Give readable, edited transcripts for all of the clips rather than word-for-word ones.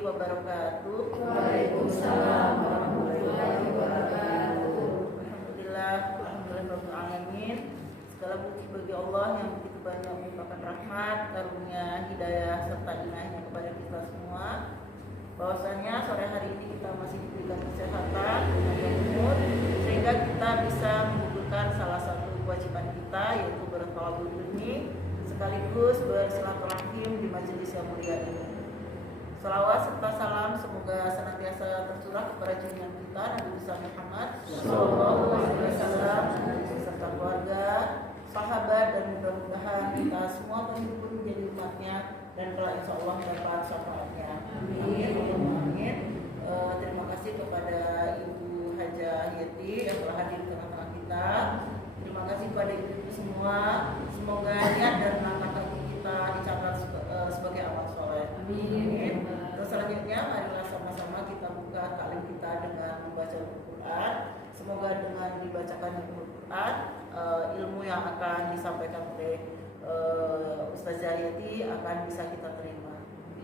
wabarakatuh. Waalaikumsalam warahmatullahi wabarakatuh. Alhamdulillah alamin. Segala puji bagi Allah yang begitu banyak menyumpahkan rahmat, karunia, hidayah serta inayahnya kepada kita semua. Bahwasanya sore hari ini kita masih diberikan kesehatan dan umur sehingga kita bisa menggugurkan salah satu kewajiban kita, yaitu bertawabul ilmi sekaligus bersilaturahim di majelis yang mulia ini. Salawat serta salam semoga senantiasa tercurah kepada junjungan kita Nabi besar Muhammad sallallahu alaihi wasallam serta keluarga, sahabat, dan mudah-mudahan kita semua pun menjadi umatnya dan kelak insya Allah dapat syafaatnya. Amin. Amin. Terima kasih kepada Ibu Hajah Yeti yang telah hadir di tengah-tengah kita. Terima kasih kepada ibu semua. Semoga niat dan langkah kaki kita dicatat sebagai amal soleh. Amin. Terus selanjutnya marilah sama-sama kita buka taklim kita dengan membaca Al-Quran. Semoga dengan dibacakan Al-Quran, ilmu yang akan disampaikan oleh Ustazah Yati akan bisa kita terima.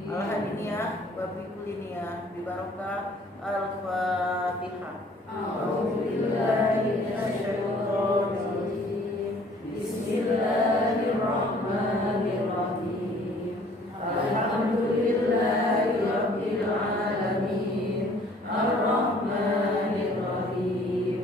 Alhamdulillah wa bikullinia bi barakah Al-Fatihah. A'udzubillahi minasyaitonir rajim. Bismillahirrahmanirrahim. Alhamdulillahi rabbil alamin. Ar-Rahmanir Rahim.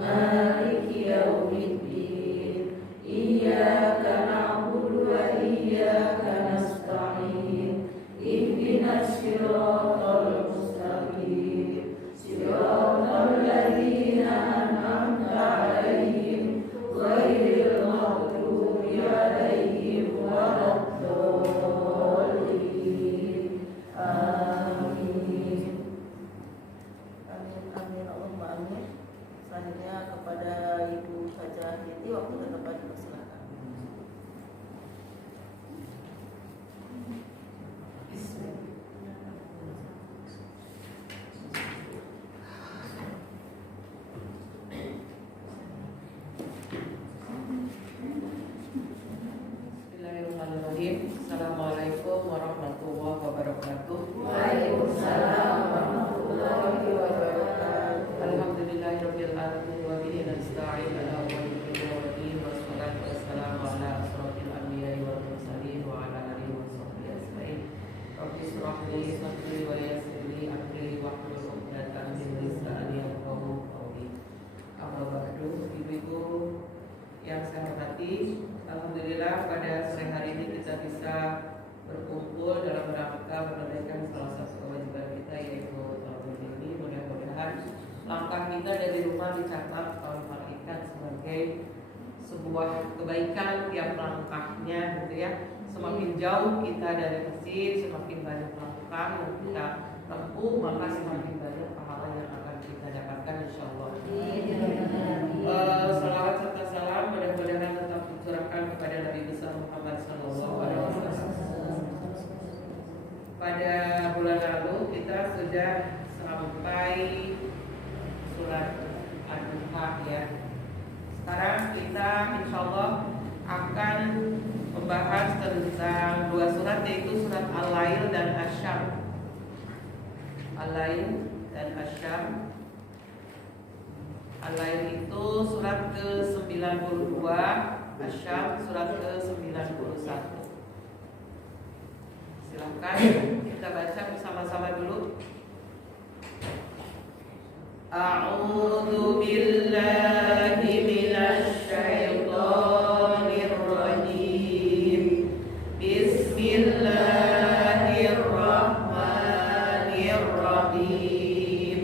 Maliki yaumiddin. Iyyaka na'budu wa iyyaka nasta'in. Ihdinas siratal mustaqim. Siratal ladzina an'amta 'alaihim ghairil maghdubi 'alaihim waladdallin. Amin. Amin amin Allahumma amin. Selanjutnya kepada Ibu Hajah Yeti, waktu dan tempat dipersilakan. Bismillahirrahmanirrahim. Assalamualaikum warahmatullahi wabarakatuh. Waalaikumsalam warahmatullahi wabarakatuh. Alhamdulillahirabbil alamin wa bihi nasta'in ala umuri waddin wassalatu wassalamu ala asrofil anbiya'i wal mursalin wa ala alihi wa sahbihi ajma'in. Rabbi shrah li sadri wa yassir li amri wahlul 'uqdatam min lisani yafqahu qawli. Amma ba'du, ibu-ibu yang saya hormati, alhamdulillah pada sore hari ini kita bisa berkumpul dalam rangka menunaikan salah satu kewajiban kita, yaitu tawabul ilmi. Mudah-mudahan langkah kita dari rumah dicatat oleh malaikat sebagai sebuah kebaikan tiap langkahnya, gitu ya. Semakin jauh kita dari masjid, semakin banyak langkah yang kita tempuh, maka semakin banyak pahala yang akan kita dapatkan, insyaallah. Salawat serta salam mudah-mudahan tetap dicurahkan kepada Nabi besar Muhammad sallallahu alaihi wasallam. Pada bulan lalu kita sudah sampai surat Al-Duha, ya. Sekarang kita insyaallah akan membahas tentang dua surat, yaitu surat Al-Lail dan Asy-Syam. Al-Lail dan Asy-Syam. Al-Lail itu surat ke-92, Asy-Syam surat ke-91. Silakan kita baca bersama-sama dulu. A'udzu billahi minasy syaithanir rajim. Bismillahirrahmanirrahim.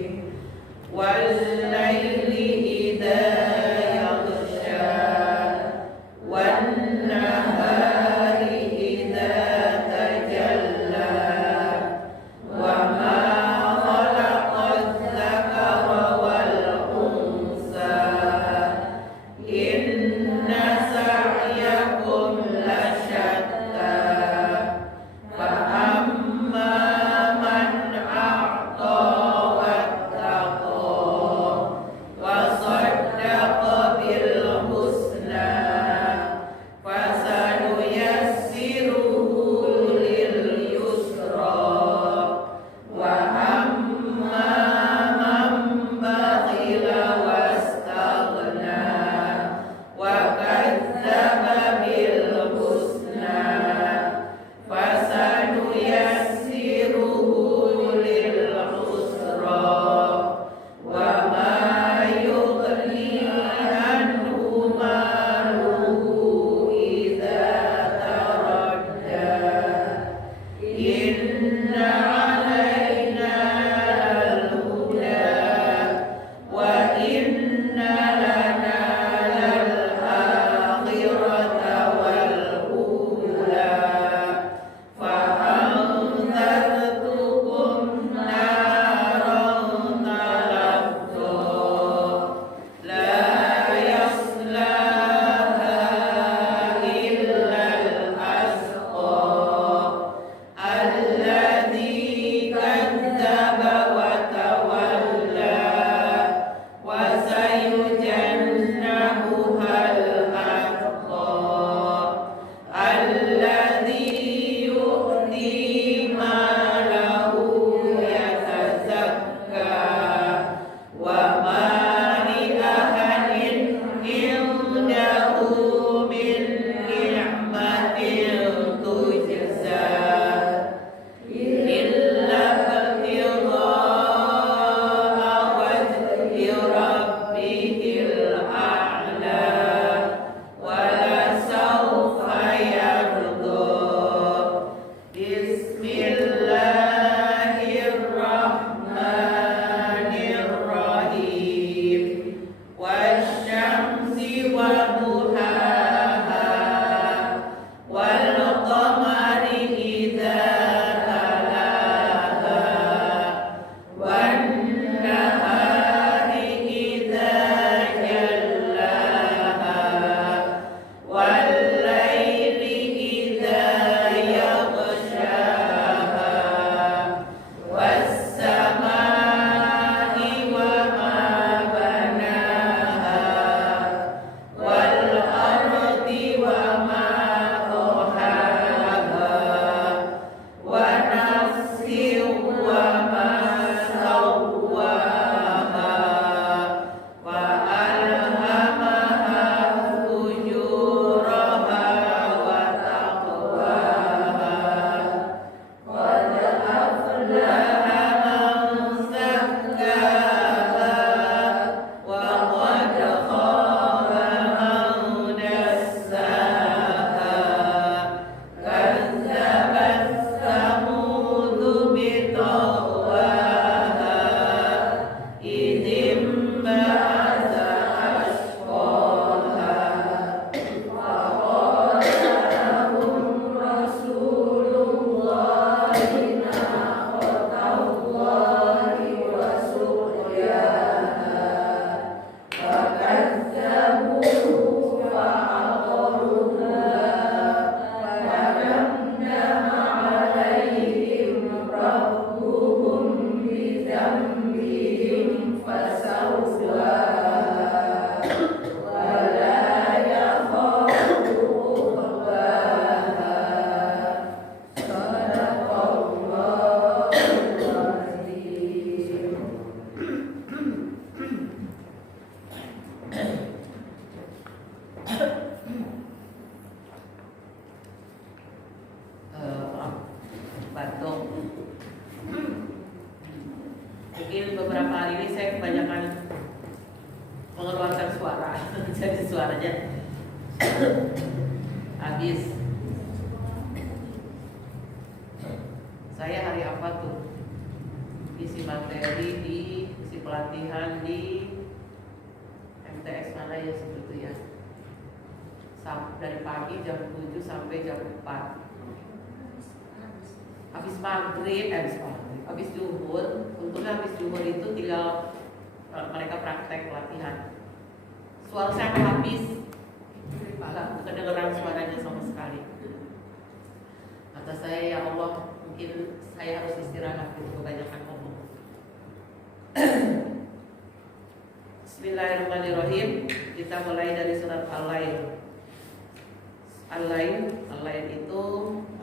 Wal-laili idza yaghsha wan-nahari idza tajalla wa ma khalaqadz dzakara wal unsa Jadi suaranya habis. Saya hari apa tuh? Isi materi isi pelatihan di MTS mana ya sebetulnya? Dari pagi jam 7 sampai jam 4. Habis maghrib, habis zuhur. Untungnya habis zuhur itu tinggal mereka praktek pelatihan. Suara saya habis, nggak kedengeran suaranya sama sekali. Kata saya, ya Allah, mungkin saya harus istirahat, gitu, kebanyakan ngomong. Bismillahirrahmanirrahim. Kita mulai dari surat Al-Lail. Al-Lail itu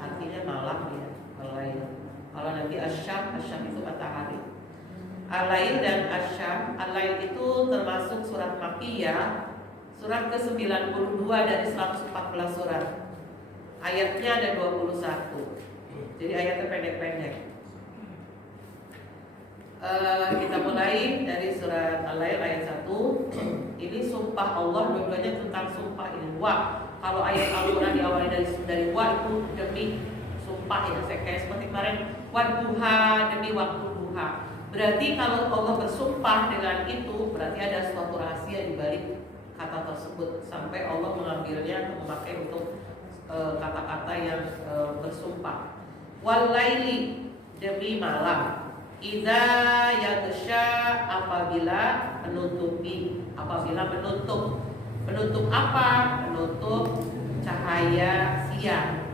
artinya malam ya. Al-Lail. Kalau nanti Asyam itu matahari. Al-Lail dan Asyam. Al-Lail itu termasuk surat Makkiyah, surat ke-92 dari 114 surat. Ayatnya ada 21. Jadi ayatnya pendek-pendek. Kita mulai dari surat Al-Lail ayat 1. Ini sumpah Allah, dua-duanya tentang sumpah ini. Kalau ayat Al-Quran diawali dari wa itu demi sumpah ya, kayak seperti kemarin wadduha, demi waktu duha. Berarti kalau Allah bersumpah dengan itu, berarti ada suatu rahasia di balik kata tersebut sampai Allah mengambilnya atau memakai untuk kata-kata yang bersumpah. Walaili, demi malam. Idza yaghsha, apabila menutupi, apabila menutup. Menutup apa? Menutup cahaya siang.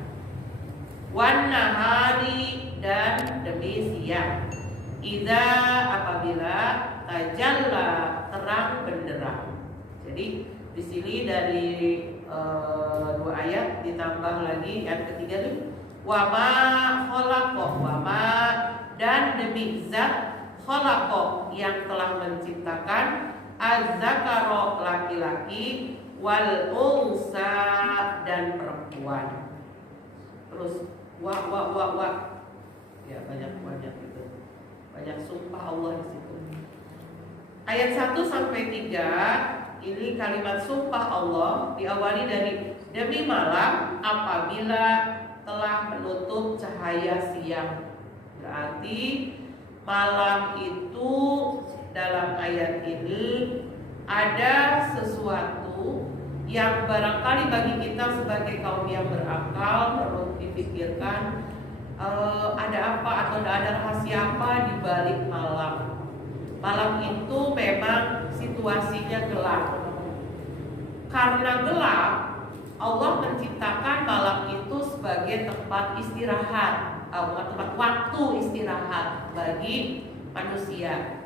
Wan nahari, dan demi siang. Idza, apabila tajalla, terang benderang. Jadi di sini dari 2 ayat ditambah lagi yang ketiga itu wama khalaqo, wama, dan demi zat khalaqo, yang telah menciptakan az-zakara, laki-laki, wal unsa, dan perempuan. Terus wa ya, banyak gitu. Banyak sumpah Allah di situ. Ayat 1 sampai 3 ini kalimat sumpah Allah diawali dari demi malam apabila telah menutup cahaya siang. Berarti malam itu dalam ayat ini ada sesuatu yang barangkali bagi kita sebagai kaum yang berakal perlu dipikirkan, ada apa atau ada rahasia apa di balik malam. Malam itu memang situasinya gelap. Karena gelap, Allah menciptakan malam itu sebagai tempat istirahat, tempat waktu istirahat bagi manusia.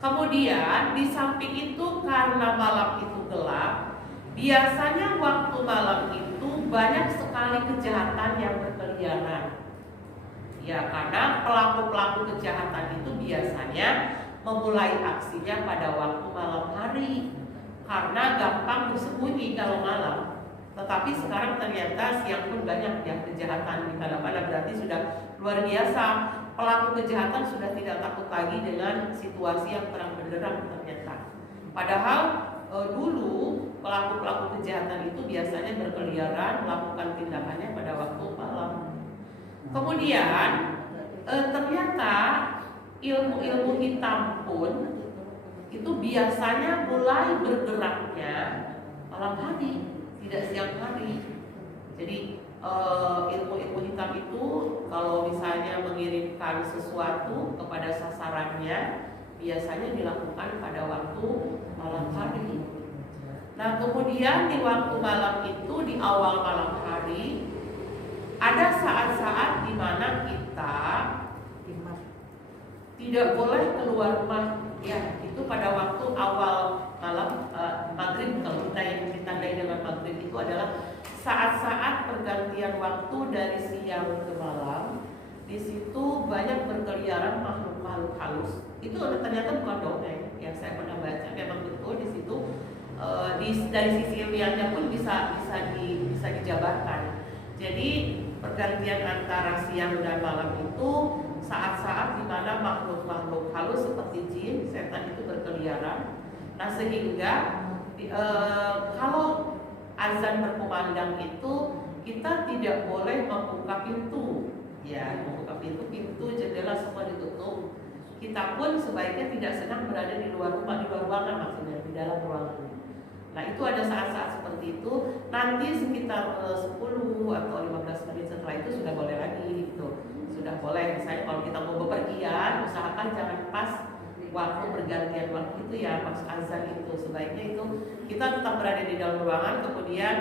Kemudian di samping itu karena malam itu gelap, biasanya waktu malam itu banyak sekali kejahatan yang berkeliaran. Ya, karena pelaku-pelaku kejahatan itu biasanya memulai aksinya pada waktu malam hari, karena gampang bersembunyi kalau malam. Tetapi sekarang ternyata siang pun banyak ya kejahatan di mana-mana, berarti sudah luar biasa. Pelaku kejahatan sudah tidak takut lagi dengan situasi yang terang benderang ternyata. Padahal dulu pelaku-pelaku kejahatan itu biasanya berkeliaran melakukan tindakannya pada waktu malam. Kemudian ternyata ilmu-ilmu hitam pun itu biasanya mulai bergeraknya malam hari, tidak siang hari. Jadi ilmu-ilmu hitam itu kalau misalnya mengirimkan sesuatu kepada sasarannya biasanya dilakukan pada waktu malam hari. Nah, kemudian di waktu malam itu, di awal malam hari, ada saat-saat di mana kita tidak boleh keluar rumah. Ya, itu pada waktu awal malam, maghrib. Kalau kita yang ditandai dengan maghrib itu adalah saat-saat pergantian waktu dari siang ke malam. Di situ banyak berkeliaran makhluk-makhluk halus. Itu ternyata bukan dongeng yang saya pernah baca, memang betul di situ. Dari sisi ilmiahnya pun bisa dijabarkan. Jadi pergantian antara siang dan malam itu saat-saat di mana makhluk-makhluk halus seperti jin, setan itu berkeliaran. Nah, sehingga Kalau azan berkumandang itu kita tidak boleh membuka pintu, ya, membuka pintu jendela semua ditutup. Kita pun sebaiknya tidak sedang berada di luar rumah, di luar ruangan maksudnya, di dalam ruangan. Nah itu ada saat-saat seperti itu. Nanti sekitar 10 atau 15 menit setelah itu sudah boleh lagi gitu. Sudah boleh, misalnya kalau kita mau bepergian, usahakan jangan pas waktu pergantian waktu itu ya, pas azan itu. Sebaiknya itu kita tetap berada di dalam ruangan. Kemudian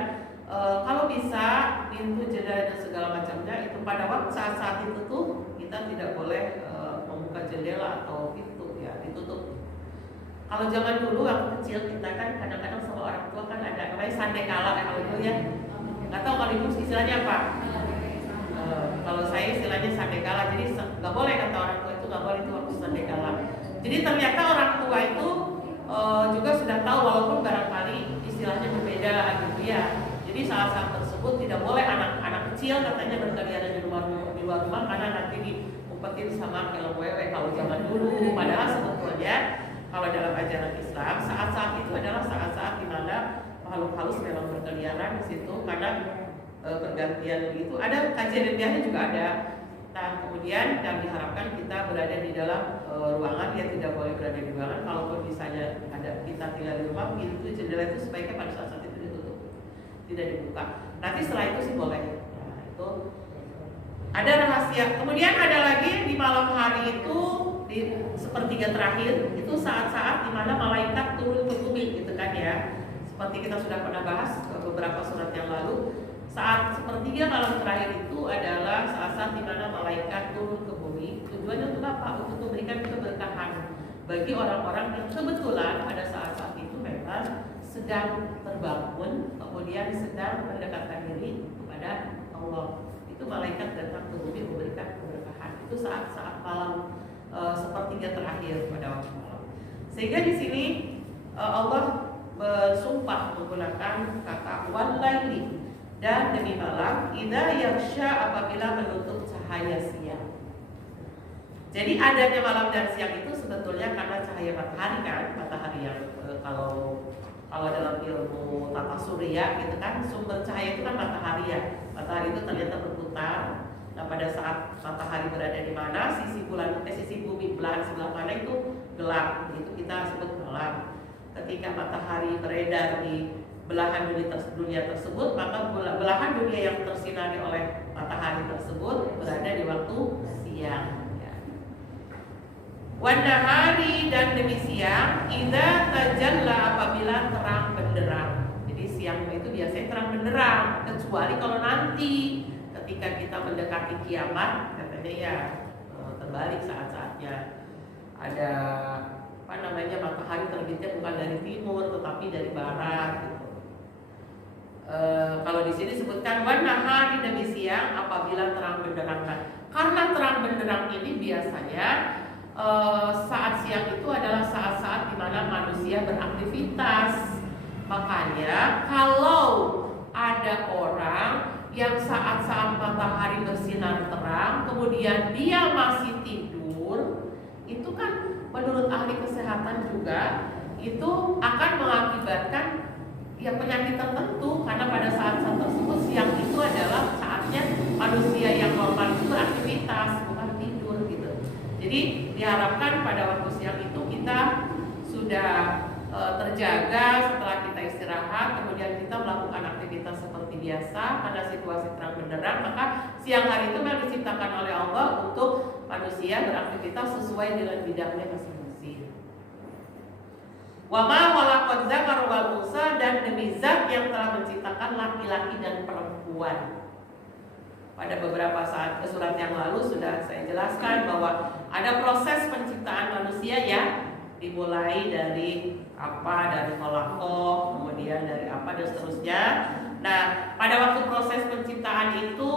kalau bisa pintu, jendela dan segala macamnya itu pada waktu saat-saat itu tuh kita tidak boleh membuka jendela atau pintu ya, ditutup. Kalau zaman dulu waktu kecil kita kan kadang-kadang sama orang tua kan ada namanya sande kala kalau itu ya. Nggak tahu kalau ibu istilahnya apa? Kalau saya istilahnya sande kala. Jadi nggak boleh kata orang tua itu, nggak boleh itu waktu sande kala. Jadi ternyata orang tua itu juga sudah tahu walaupun barangkali istilahnya berbeda gitu ya. Jadi saat-saat tersebut tidak boleh anak-anak kecil katanya berkeliaran di luar rumah karena nanti diumpetin sama kelem wewe kalau zaman dulu. Padahal sebetulnya kalau dalam ajaran Islam saat-saat itu adalah saat-saat di mana makhluk halus memang berkeliaran di situ karena pergantian begitu. Ada kajian ilmiahnya juga ada. Nah kemudian yang diharapkan kita berada di dalam ruangan, ya tidak boleh berada di ruangan. Kalaupun misalnya ada kita tinggal di rumah, pintu jendela itu sebaiknya pada saat itu ditutup, tidak dibuka. Nanti setelah itu sih boleh. Nah itu ada rahasia. Kemudian ada lagi di malam hari itu di sepertiga terakhir itu saat-saat di mana malaikat turun ke bumi gitu kan ya. Seperti kita sudah pernah bahas beberapa surat yang lalu. Saat sepertiga malam terakhir itu adalah saat-saat di mana malaikat turun ke bumi. Tujuannya untuk apa? Untuk memberikan keberkahan bagi orang-orang yang kebetulan pada saat-saat itu memang sedang terbangun, kemudian sedang mendekatkan diri kepada Allah. Itu malaikat datang ke bumi memberikan keberkahan. Itu saat-saat malam sepertiga terakhir pada waktu malam. Sehingga di sini Allah bersumpah menggunakan kata wal-laili, dan demi malam idza yaghsha, apabila menutup cahaya siang. Jadi adanya malam dan siang itu sebetulnya karena cahaya matahari kan, matahari yang kalau dalam ilmu tata surya gitu kan, sumber cahaya itu kan matahari ya. Matahari itu ternyata berputar. Nah pada saat matahari berada di mana, sisi bumi belahan sebelah mana itu gelap, itu kita sebut malam. Ketika matahari beredar di belahan dunia tersebut, maka belahan dunia yang tersinari oleh matahari tersebut berada di waktu siang. Wan-nahari, dan demi siang, idza tajalla, apabila terang benderang. Jadi siang itu biasanya terang benderang, kecuali kalau nanti ketika kita mendekati kiamat, katanya ya terbalik saat-saatnya. Ada matahari terbitnya bukan dari timur tetapi dari barat gitu. Kalau di sini disebutkan wan-nahari, demi siang apabila terang benderang. Karena terang benderang ini biasanya saat siang itu adalah saat-saat di mana manusia beraktivitas. Makanya kalau ada orang yang saat-saat matahari bersinar terang kemudian dia masih tidur, itu kan menurut ahli kesehatan juga itu akan mengakibatkan ya penyakit tertentu, karena pada saat-saat tersebut siang itu adalah saatnya manusia yang normal itu beraktivitas, bukan tidur gitu. Jadi diharapkan pada waktu siang itu kita sudah terjaga setelah kita istirahat, kemudian kita melakukan aktivitas seperti biasa karena situasi terang benderang. Maka siang hari itu memang diciptakan oleh Allah untuk manusia beraktivitas sesuai dengan bidangnya masing-masing. Wa ma khalaqaz dzakara wal unsa, dan demi zat yang telah menciptakan laki-laki dan perempuan. Pada beberapa surat yang lalu sudah saya jelaskan bahwa ada proses penciptaan manusia ya, dimulai dari khalaqah, kemudian dari apa dan seterusnya. Nah, pada waktu proses penciptaan itu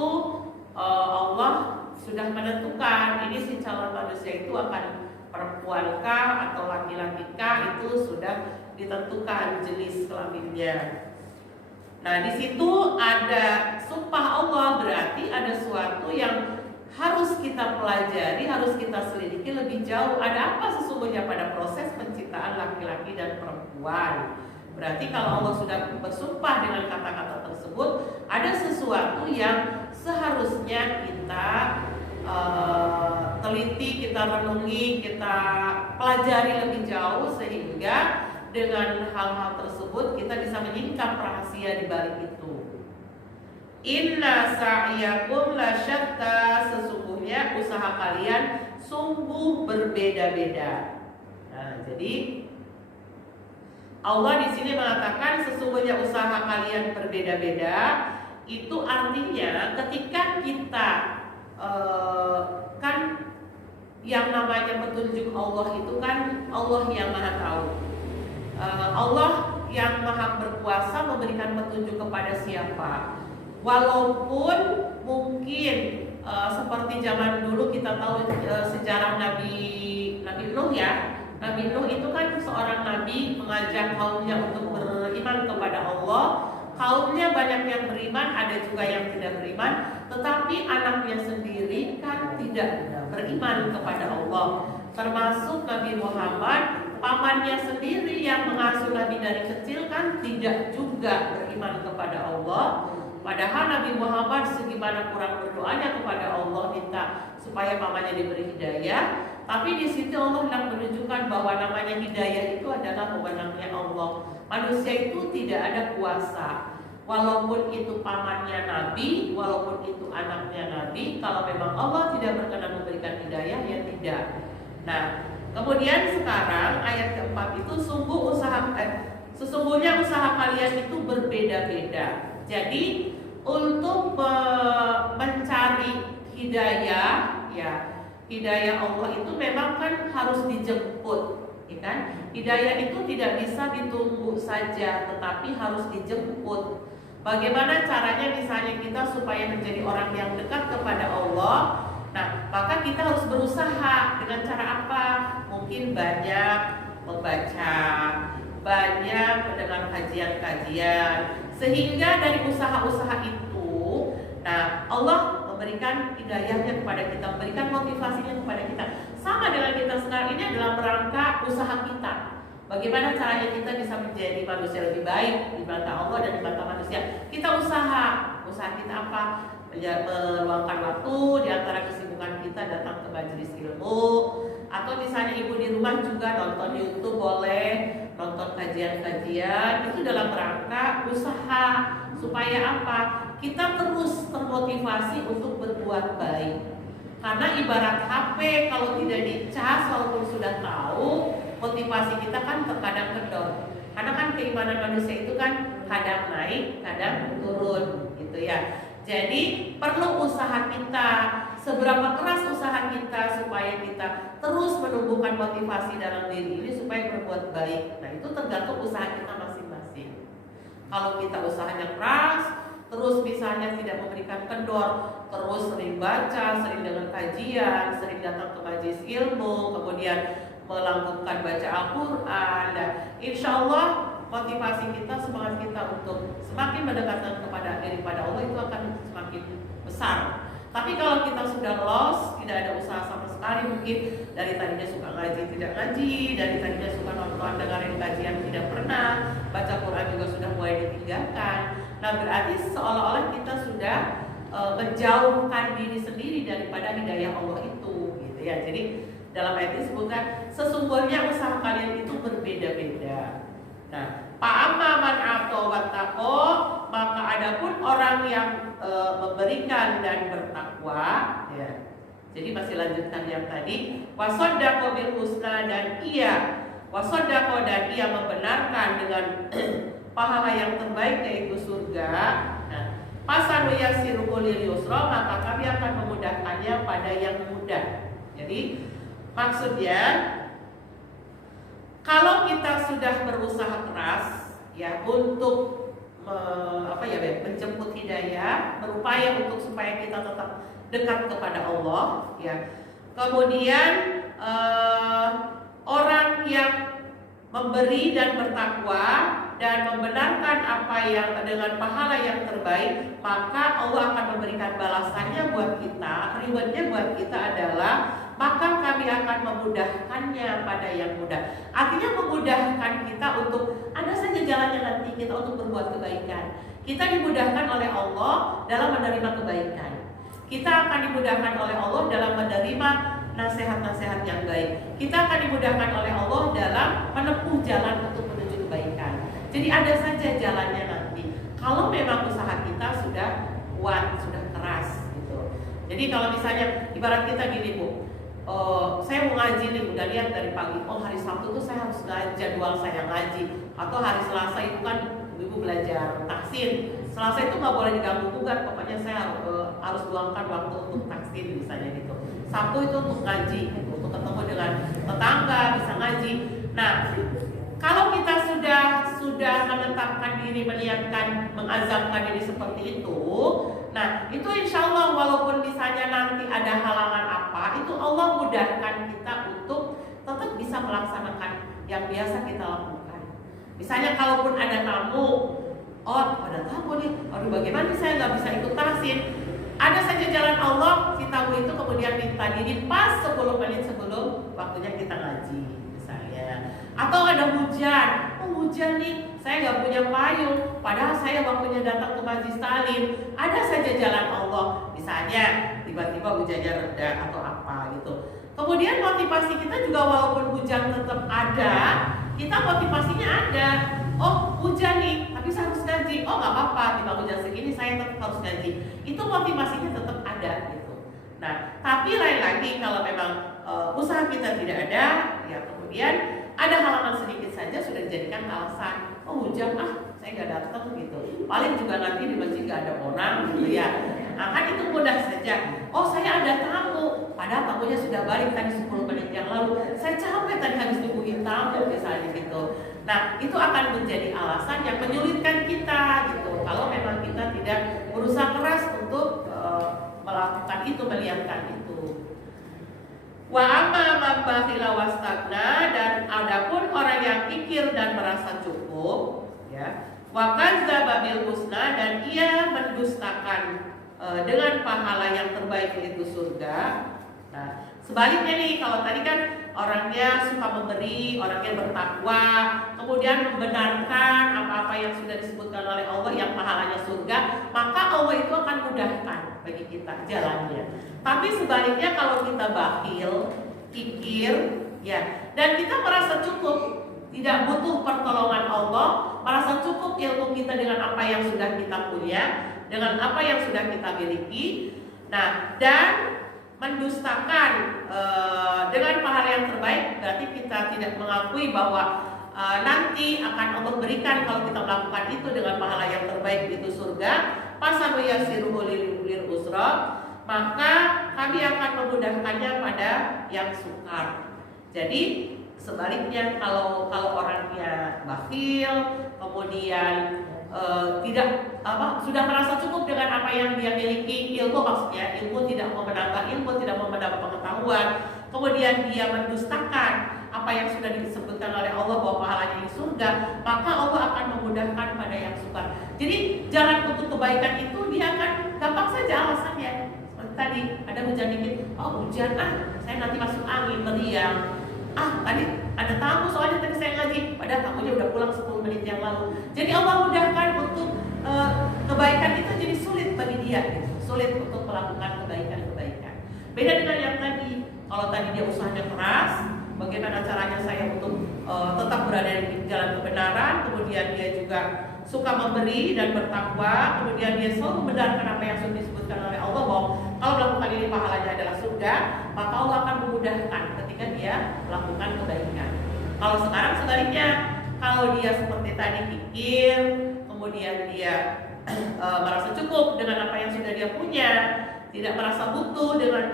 Allah sudah menentukan ini si calon manusia itu akan perempuankah atau laki-lakikah, itu sudah ditentukan jenis kelaminnya. Nah, di situ ada sumpah Allah, berarti ada sesuatu yang harus kita pelajari, harus kita selidiki lebih jauh. Ada apa sesungguhnya pada proses penciptaan laki-laki dan perempuan? Berarti kalau Allah sudah bersumpah dengan kata-kata tersebut, ada sesuatu yang seharusnya kita teliti, kita renungi, kita pelajari lebih jauh, sehingga dengan hal-hal tersebut kita bisa menyingkap rahasia di balik itu. Inna sa'yakum lasyatta, sesungguhnya usaha kalian sungguh berbeda-beda. Nah, jadi Allah di sini mengatakan sesungguhnya usaha kalian berbeda-beda. Itu artinya ketika kita kan yang namanya petunjuk Allah itu kan Allah yang maha tahu. Allah yang maha berkuasa memberikan petunjuk kepada siapa. Walaupun mungkin seperti zaman dulu kita tahu sejarah Nabi Nuh ya. Nabi Nuh itu kan seorang nabi mengajak kaumnya untuk beriman kepada Allah. Kaumnya banyak yang beriman, ada juga yang tidak beriman, tetapi anaknya sendiri kan tidak beriman kepada Allah. Termasuk Nabi Muhammad, pamannya sendiri yang mengasuh Nabi dari kecil kan tidak juga beriman kepada Allah. Padahal Nabi Muhammad segimana kurang berdoanya kepada Allah, minta supaya pamannya diberi hidayah. Tapi di situ Allah hendak menunjukkan bahwa namanya hidayah itu adalah wewenangnya Allah. Manusia itu tidak ada kuasa. Walaupun itu pamannya Nabi, walaupun itu anaknya Nabi, kalau memang Allah tidak berkenan memberikan hidayah, ya tidak. Nah, kemudian sekarang ayat keempat itu sesungguhnya usaha kalian itu berbeda-beda. Jadi untuk mencari hidayah, ya hidayah Allah itu memang kan harus dijemput, ya kan? Hidayah itu tidak bisa ditunggu saja, tetapi harus dijemput. Bagaimana caranya misalnya kita supaya menjadi orang yang dekat kepada Allah? Nah, maka kita harus berusaha dengan cara apa? Mungkin banyak membaca, banyak mendengar kajian-kajian, sehingga dari usaha-usaha itu, nah Allah memberikan hidayahnya kepada kita, memberikan motivasinya kepada kita. Sama dengan kita sekarang ini adalah rangka usaha kita. Bagaimana caranya kita bisa menjadi manusia lebih baik di mata Allah dan di mata manusia? Kita usaha kita apa? Meluangkan waktu di antara kesibukan kita datang ke majelis ilmu, atau misalnya ibu di rumah juga nonton YouTube boleh, nonton kajian-kajian, itu dalam rangka usaha supaya apa? Kita terus termotivasi untuk berbuat baik. Karena ibarat HP kalau tidak dicas walaupun sudah tahu, motivasi kita kan terkadang kendor. Karena kan keimanan manusia itu kan kadang naik, kadang turun gitu ya. Jadi perlu usaha kita, seberapa keras usaha kita supaya kita terus menumbuhkan motivasi dalam diri ini supaya berbuat baik. Nah, itu tergantung usaha kita masing-masing. Kalau kita usahanya keras, terus misalnya tidak memberikan kendor, terus sering baca, sering dengar kajian, sering datang ke majelis ilmu, kemudian melanggengkan baca Al-Quran, dan insya Allah motivasi kita, semangat kita untuk semakin mendekatkan daripada Allah itu akan semakin besar. Tapi kalau kita sudah lost, tidak ada usaha sama sekali, mungkin dari tadinya suka ngaji tidak ngaji, dari tadinya suka nonton dengerin kajian tidak pernah, baca Quran juga sudah mulai ditinggalkan. Nah, berarti seolah-olah kita sudah menjauhkan diri sendiri daripada hidayah Allah itu, gitu ya. Jadi dalam ayat ini disebutkan sesungguhnya usaha kalian itu berbeda-beda. Nah, fa'amma man a'ta wattaqo, maka adapun orang yang memberikan dan bertakwa, ya. Jadi masih lanjutkan yang tadi, wasaddaqo bil husna, dan ia membenarkan dengan pahala yang terbaik yaitu surga. Nah, pasanu yasiruhu lil yusra, maka kami akan memudahkannya pada yang mudah. Jadi maksudnya kalau kita sudah berusaha keras ya untuk menjemput hidayah, berupaya untuk supaya kita tetap dekat kepada Allah ya. Kemudian orang yang memberi dan bertakwa dan membenarkan apa yang dengan pahala yang terbaik, maka Allah akan memberikan balasannya buat kita. Rewardnya buat kita adalah maka kami akan memudahkannya pada yang mudah. Artinya memudahkan kita untuk ada saja jalannya nanti kita untuk berbuat kebaikan. Kita dimudahkan oleh Allah dalam menerima kebaikan. Kita akan dimudahkan oleh Allah dalam menerima nasihat-nasihat yang baik. Kita akan dimudahkan oleh Allah dalam menempuh jalan untuk menuju kebaikan. Jadi ada saja jalannya nanti. Kalau memang usaha kita sudah kuat, sudah keras gitu. Jadi kalau misalnya ibarat kita gini Bu, saya mau ngaji nih, udah lihat dari pagi, oh hari Sabtu tuh saya harus jadwal saya ngaji, atau hari Selasa itu kan ibu belajar taksin, Selasa itu nggak boleh diganggu gugat, pokoknya saya harus luangkan waktu untuk taksin misalnya gitu. Sabtu itu untuk ngaji, gitu, untuk ketemu dengan tetangga, bisa ngaji. Nah, kalau kita sudah menetapkan diri, meniatkan, mengazamkan diri seperti itu, nah itu insya Allah walaupun misalnya nanti ada halangan apa, itu Allah mudahkan kita untuk tetap bisa melaksanakan yang biasa kita lakukan. Misalnya kalaupun ada tamu, oh ada tamu nih, aduh bagaimana saya nggak bisa ikut taksin? Ada saja jalan Allah, si tamu itu kemudian minta diri pas 10 menit sebelum waktunya kita ngaji misalnya. Atau ada hujan, oh hujan nih, saya nggak punya payung, padahal saya waktunya datang ke Majlis Talim. Ada saja jalan Allah, misalnya tiba-tiba hujannya reda atau apa gitu. Kemudian motivasi kita juga walaupun hujan tetap ada, kita motivasinya ada. Oh hujan nih, tapi saya harus ngaji. Oh nggak apa-apa, tiba hujan segini saya tetap harus ngaji. Itu motivasinya tetap ada gitu. Nah, tapi lain lagi kalau memang usaha kita tidak ada, ya kemudian ada halangan sedikit saja sudah dijadikan alasan. Oh hujan saya nggak datang gitu. Paling juga nanti di masjid nggak ada orang gitu ya. Nah kan itu mudah saja. Oh saya ada tamu, padahal tamunya sudah balik tadi 10 menit yang lalu. Saya capek tadi habis nungguin tamu misalnya gitu. Nah itu akan menjadi alasan yang menyulitkan kita gitu. Kalau memang kita tidak berusaha keras untuk melakukan itu, melihatkan itu. Wa amma man bakhila wastagna, dan adapun orang yang kikir dan merasa cukup, ya. Wa kadzdzaba bil husna, dan ia mendustakan dengan pahala yang terbaik yaitu surga. Nah, sebaliknya nih, kalau tadi kan orangnya suka memberi, orangnya bertakwa, kemudian membenarkan apa-apa yang sudah disebutkan oleh Allah yang pahalanya surga, maka Allah itu akan mudahkan bagi kita jalannya. Tapi sebaliknya kalau kita bakhil, kikir, ya, dan kita merasa cukup, tidak butuh pertolongan Allah, merasa cukup ilmu kita dengan apa yang sudah kita punya, dengan apa yang sudah kita miliki, nah, dan mendustakan dengan pahala yang terbaik, berarti kita tidak mengakui bahwa nanti akan Allah berikan kalau kita melakukan itu dengan pahala yang terbaik itu surga. Pasanu yasiruhu lil usra, maka kami akan memudahkannya pada yang sukar. Jadi sebaliknya kalau orangnya bakhil, kemudian tidak sudah merasa cukup dengan apa yang dia miliki, ilmu maksudnya, ilmu tidak mau menambah ilmu, tidak mau menambah pengetahuan, kemudian dia mendustakan apa yang sudah disebutkan oleh Allah bahwa pahalanya di surga, maka Allah akan memudahkan pada yang sukar. Jadi jalan untuk kebaikan itu dia akan gampang saja alasannya. Seperti tadi ada hujan dikit, oh hujan saya nanti masuk angin meriang. Tadi ada tamu soalnya tadi saya ngaji, padahal tamunya udah pulang 10 menit yang lalu. Jadi Allah mudahkan untuk kebaikan itu jadi sulit bagi dia, gitu. Sulit untuk melakukan kebaikan-kebaikan. Beda dengan yang tadi, kalau tadi dia usahanya keras, bagaimana caranya saya untuk tetap berada di jalan kebenaran, kemudian dia juga suka memberi dan bertakwa, kemudian dia selalu membenarkan apa yang sudah disebutkan oleh Allah bahwa kalau melakukan ini pahalanya adalah surga, maka Allah akan memudahkan ketika dia melakukan kebaikan. Kalau sekarang sebaliknya, kalau dia seperti tadi kikir, kemudian dia merasa cukup dengan apa yang sudah dia punya, tidak merasa butuh dengan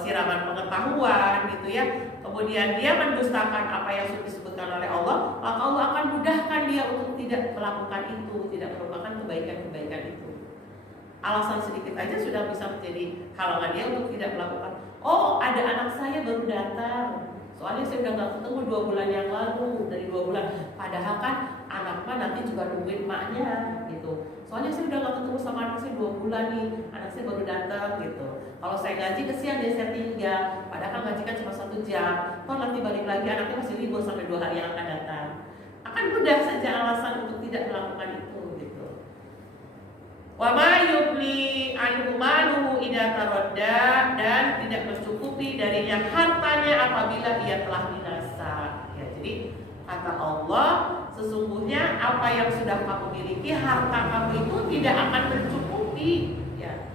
siraman pengetahuan gitu ya, kemudian dia mendustakan apa yang sudah disebutkan oleh Allah, maka Allah akan mudahkan dia untuk tidak melakukan itu, tidak merupakan kebaikan-kebaikan itu. Alasan sedikit aja sudah bisa menjadi halangan dia untuk tidak melakukan. Oh, ada anak saya baru datang, soalnya saya udah gak ketemu 2 bulan yang lalu, dari 2 bulan, padahal kan anak mah nanti juga nungguin maknya gitu. Soalnya saya udah gak ketemu sama anak saya 2 bulan nih, anak saya baru datang gitu. Kalau saya ngaji kesian dia saya tinggal, padahal kan ngaji kan cuma 1 jam. Kalau nanti balik lagi anaknya masih libur sampai 2 hari yang akan datang. Akan mudah saja alasan untuk tidak melakukan itu gitu. Wa ma yubni anhu maluhu idza taradda, dan tidak mencukupi darinya hartanya apabila ia telah binasa. Ya, jadi kata Allah, sesungguhnya apa yang sudah kamu miliki, harta kamu itu tidak akan mencukupi. Ya.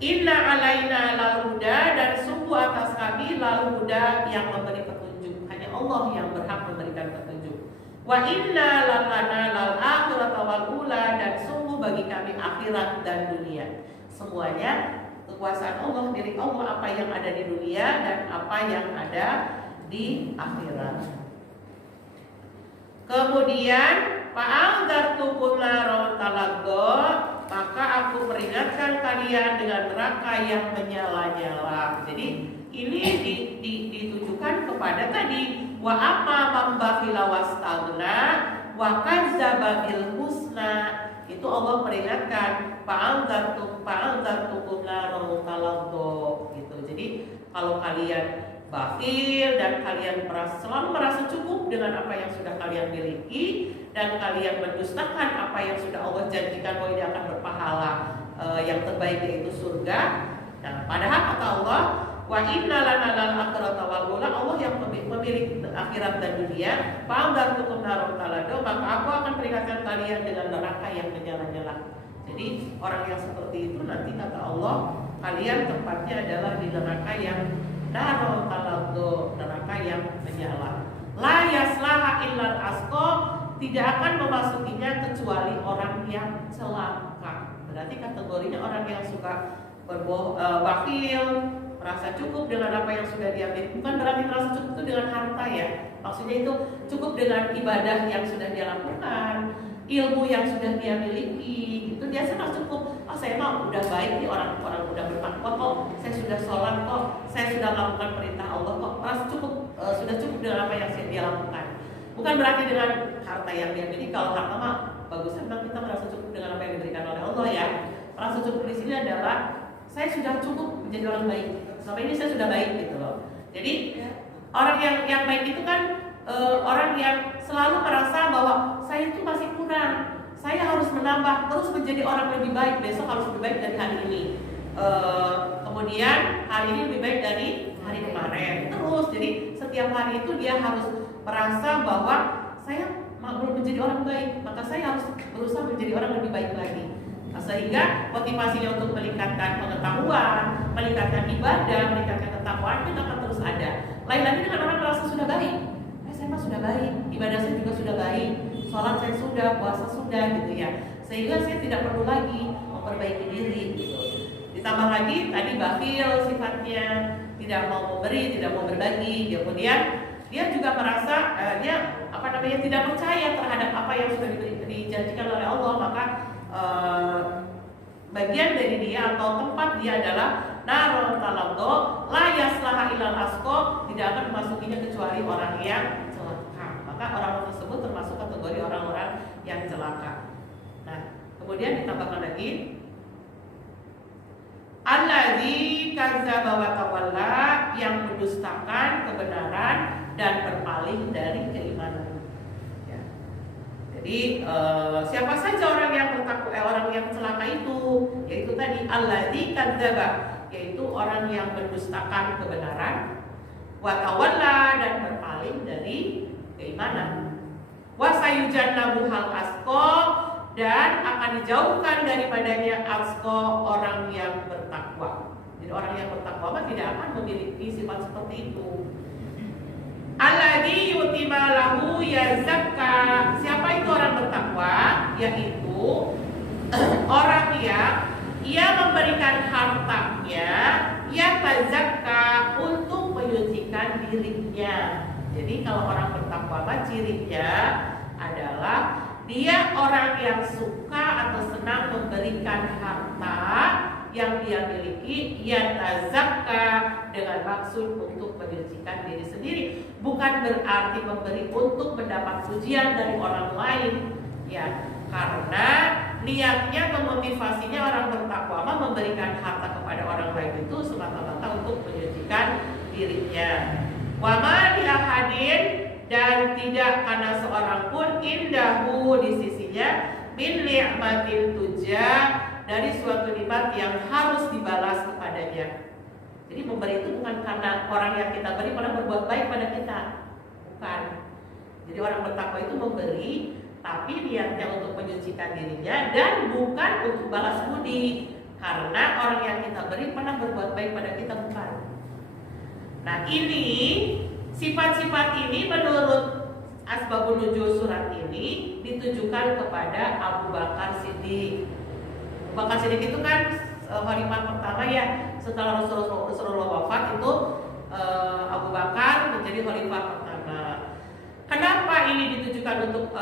Inna alaina lal huda, dan sungguh atas kami lal huda, yang memberi petunjuk. Hanya Allah yang berhak memberikan petunjuk. Wa inna lana lal akhirata wal ula, dan sungguh bagi kami akhirat dan dunia. Semuanya kekuasaan Allah, milik Allah, apa yang ada di dunia dan apa yang ada di akhirat. Kemudian fa'anzartukum naron talaggo, maka aku peringatkan kalian dengan neraka yang menyala-nyala. Jadi ini ditujukan kepada tadi wa apa mambakhila wastagna wa kadzdzaba bil husna. Itu Allah peringatkan fa'anzartukum naron talaggo gitu. Jadi kalau kalian bakhil dan kalian selalu merasa cukup dengan apa yang sudah kalian miliki, dan kalian mendustakan apa yang sudah Allah janjikan bahwa ini akan berpahala yang terbaik, yaitu surga. Nah, padahal kata Allah, wa inna lana lal akhirata wal ula, Allah yang memiliki akhirat dan dunia. Fa'anzartukum naron talaggo, maka aku akan peringatkan kalian dengan neraka yang menyala-nyala. Jadi orang yang seperti itu nanti kata Allah, kalian tempatnya adalah di neraka yang naron talaggo, neraka yang menyala. La yaslaha illal asqa, tidak akan memasukinya kecuali orang yang celaka. Berarti kategorinya orang yang suka bakhil, merasa cukup dengan apa yang sudah dia miliki. Bukan berarti merasa cukup itu dengan harta ya. Maksudnya itu cukup dengan ibadah yang sudah dia lakukan, ilmu yang sudah dia miliki. Itu dia sudah cukup. Oh, saya mah udah baik nih, orang-orang udah bertakwa kok. Saya sudah sholat kok. Saya sudah melakukan perintah Allah kok. Merasa cukup, sudah cukup dengan apa yang dia lakukan. Bukan berarti dengan harta yang dia miliki. Kalau harta mah bagusnya memang kita merasa cukup dengan apa yang diberikan oleh Allah ya. Merasa cukup di sini adalah saya sudah cukup menjadi orang baik. Sampai ini saya sudah baik gitu loh. Jadi orang yang baik itu kan orang yang selalu merasa bahwa saya itu masih kurang. Saya harus menambah, terus menjadi orang lebih baik. Besok harus lebih baik dari hari ini. Kemudian hari ini lebih baik dari hari kemarin. Terus, jadi setiap hari itu dia harus merasa bahwa saya belum menjadi orang baik, maka saya harus berusaha menjadi orang lebih baik lagi. Nah, sehingga motivasinya untuk meningkatkan pengetahuan, meningkatkan ibadah, meningkatkan ketakwaan itu akan terus ada. Lain lagi dengan orang merasa sudah baik. Saya mah sudah baik, ibadah saya juga sudah baik, sholat saya sudah, puasa sudah gitu ya. Sehingga saya tidak perlu lagi memperbaiki diri gitu. Ditambah lagi tadi bakhil sifatnya, tidak mau memberi, tidak mau berbagi. Kemudian dia juga merasa tidak percaya terhadap apa yang sudah dijanjikan oleh Allah. Maka bagian dari dia atau tempat dia adalah naron talaggo, la yaslaha illal asqa, tidak akan memasukinya kecuali orang yang celaka. Maka orang tersebut termasuk kategori orang-orang yang celaka. Nah, kemudian ditambahkan lagi alladzi kadzdzaba wa tawalla, yang mendustakan kebenaran dan berpaling dari keimanan. Ya. Jadi siapa saja orang yang orang yang celaka itu, yaitu tadi alladzi kadzdzaba, yaitu orang yang mendustakan kebenaran, wa tawalla, dan berpaling dari keimanan. Wa sayujannabu hal asqa, dan akan dijauhkan daripadanya asqa, orang yang bertakwa. Jadi orang yang bertakwa tidak akan memiliki sifat seperti itu. Alladzi yutima lahu yazakka, siapa itu orang bertakwa? Yaitu orang yang ia memberikan hartanya, ia tazakka, untuk menyucikan dirinya. Jadi kalau orang bertakwa cirinya adalah dia orang yang suka atau senang memberikan harta yang dia miliki, ia tazakka, dengan maksud untuk menyucikan diri sendiri. Bukan berarti memberi untuk mendapat pujian dari orang lain, ya, karena niatnya atau motivasinya orang bertakwa memberikan harta kepada orang lain itu semata-mata untuk menyucikan dirinya. Wa ma li ahadin dan tidak karena seorang pun indahu di sisinya min ni'matin tuja dari suatu nikmat yang harus dibalas kepadanya. Jadi memberi itu bukan karena orang yang kita beri pernah berbuat baik pada kita, bukan. Jadi orang bertakwa itu memberi, tapi niatnya untuk menyucikan dirinya dan bukan untuk balas budi, karena orang yang kita beri pernah berbuat baik pada kita, bukan. Nah ini sifat-sifat ini menurut Asbabun Nuzul surat ini ditujukan kepada Abu Bakar Siddiq. Abu Bakar Siddiq itu kan khalifah pertama ya setelah Rasulullah wafat itu Abu Bakar menjadi khalifah pertama. Kenapa ini ditujukan untuk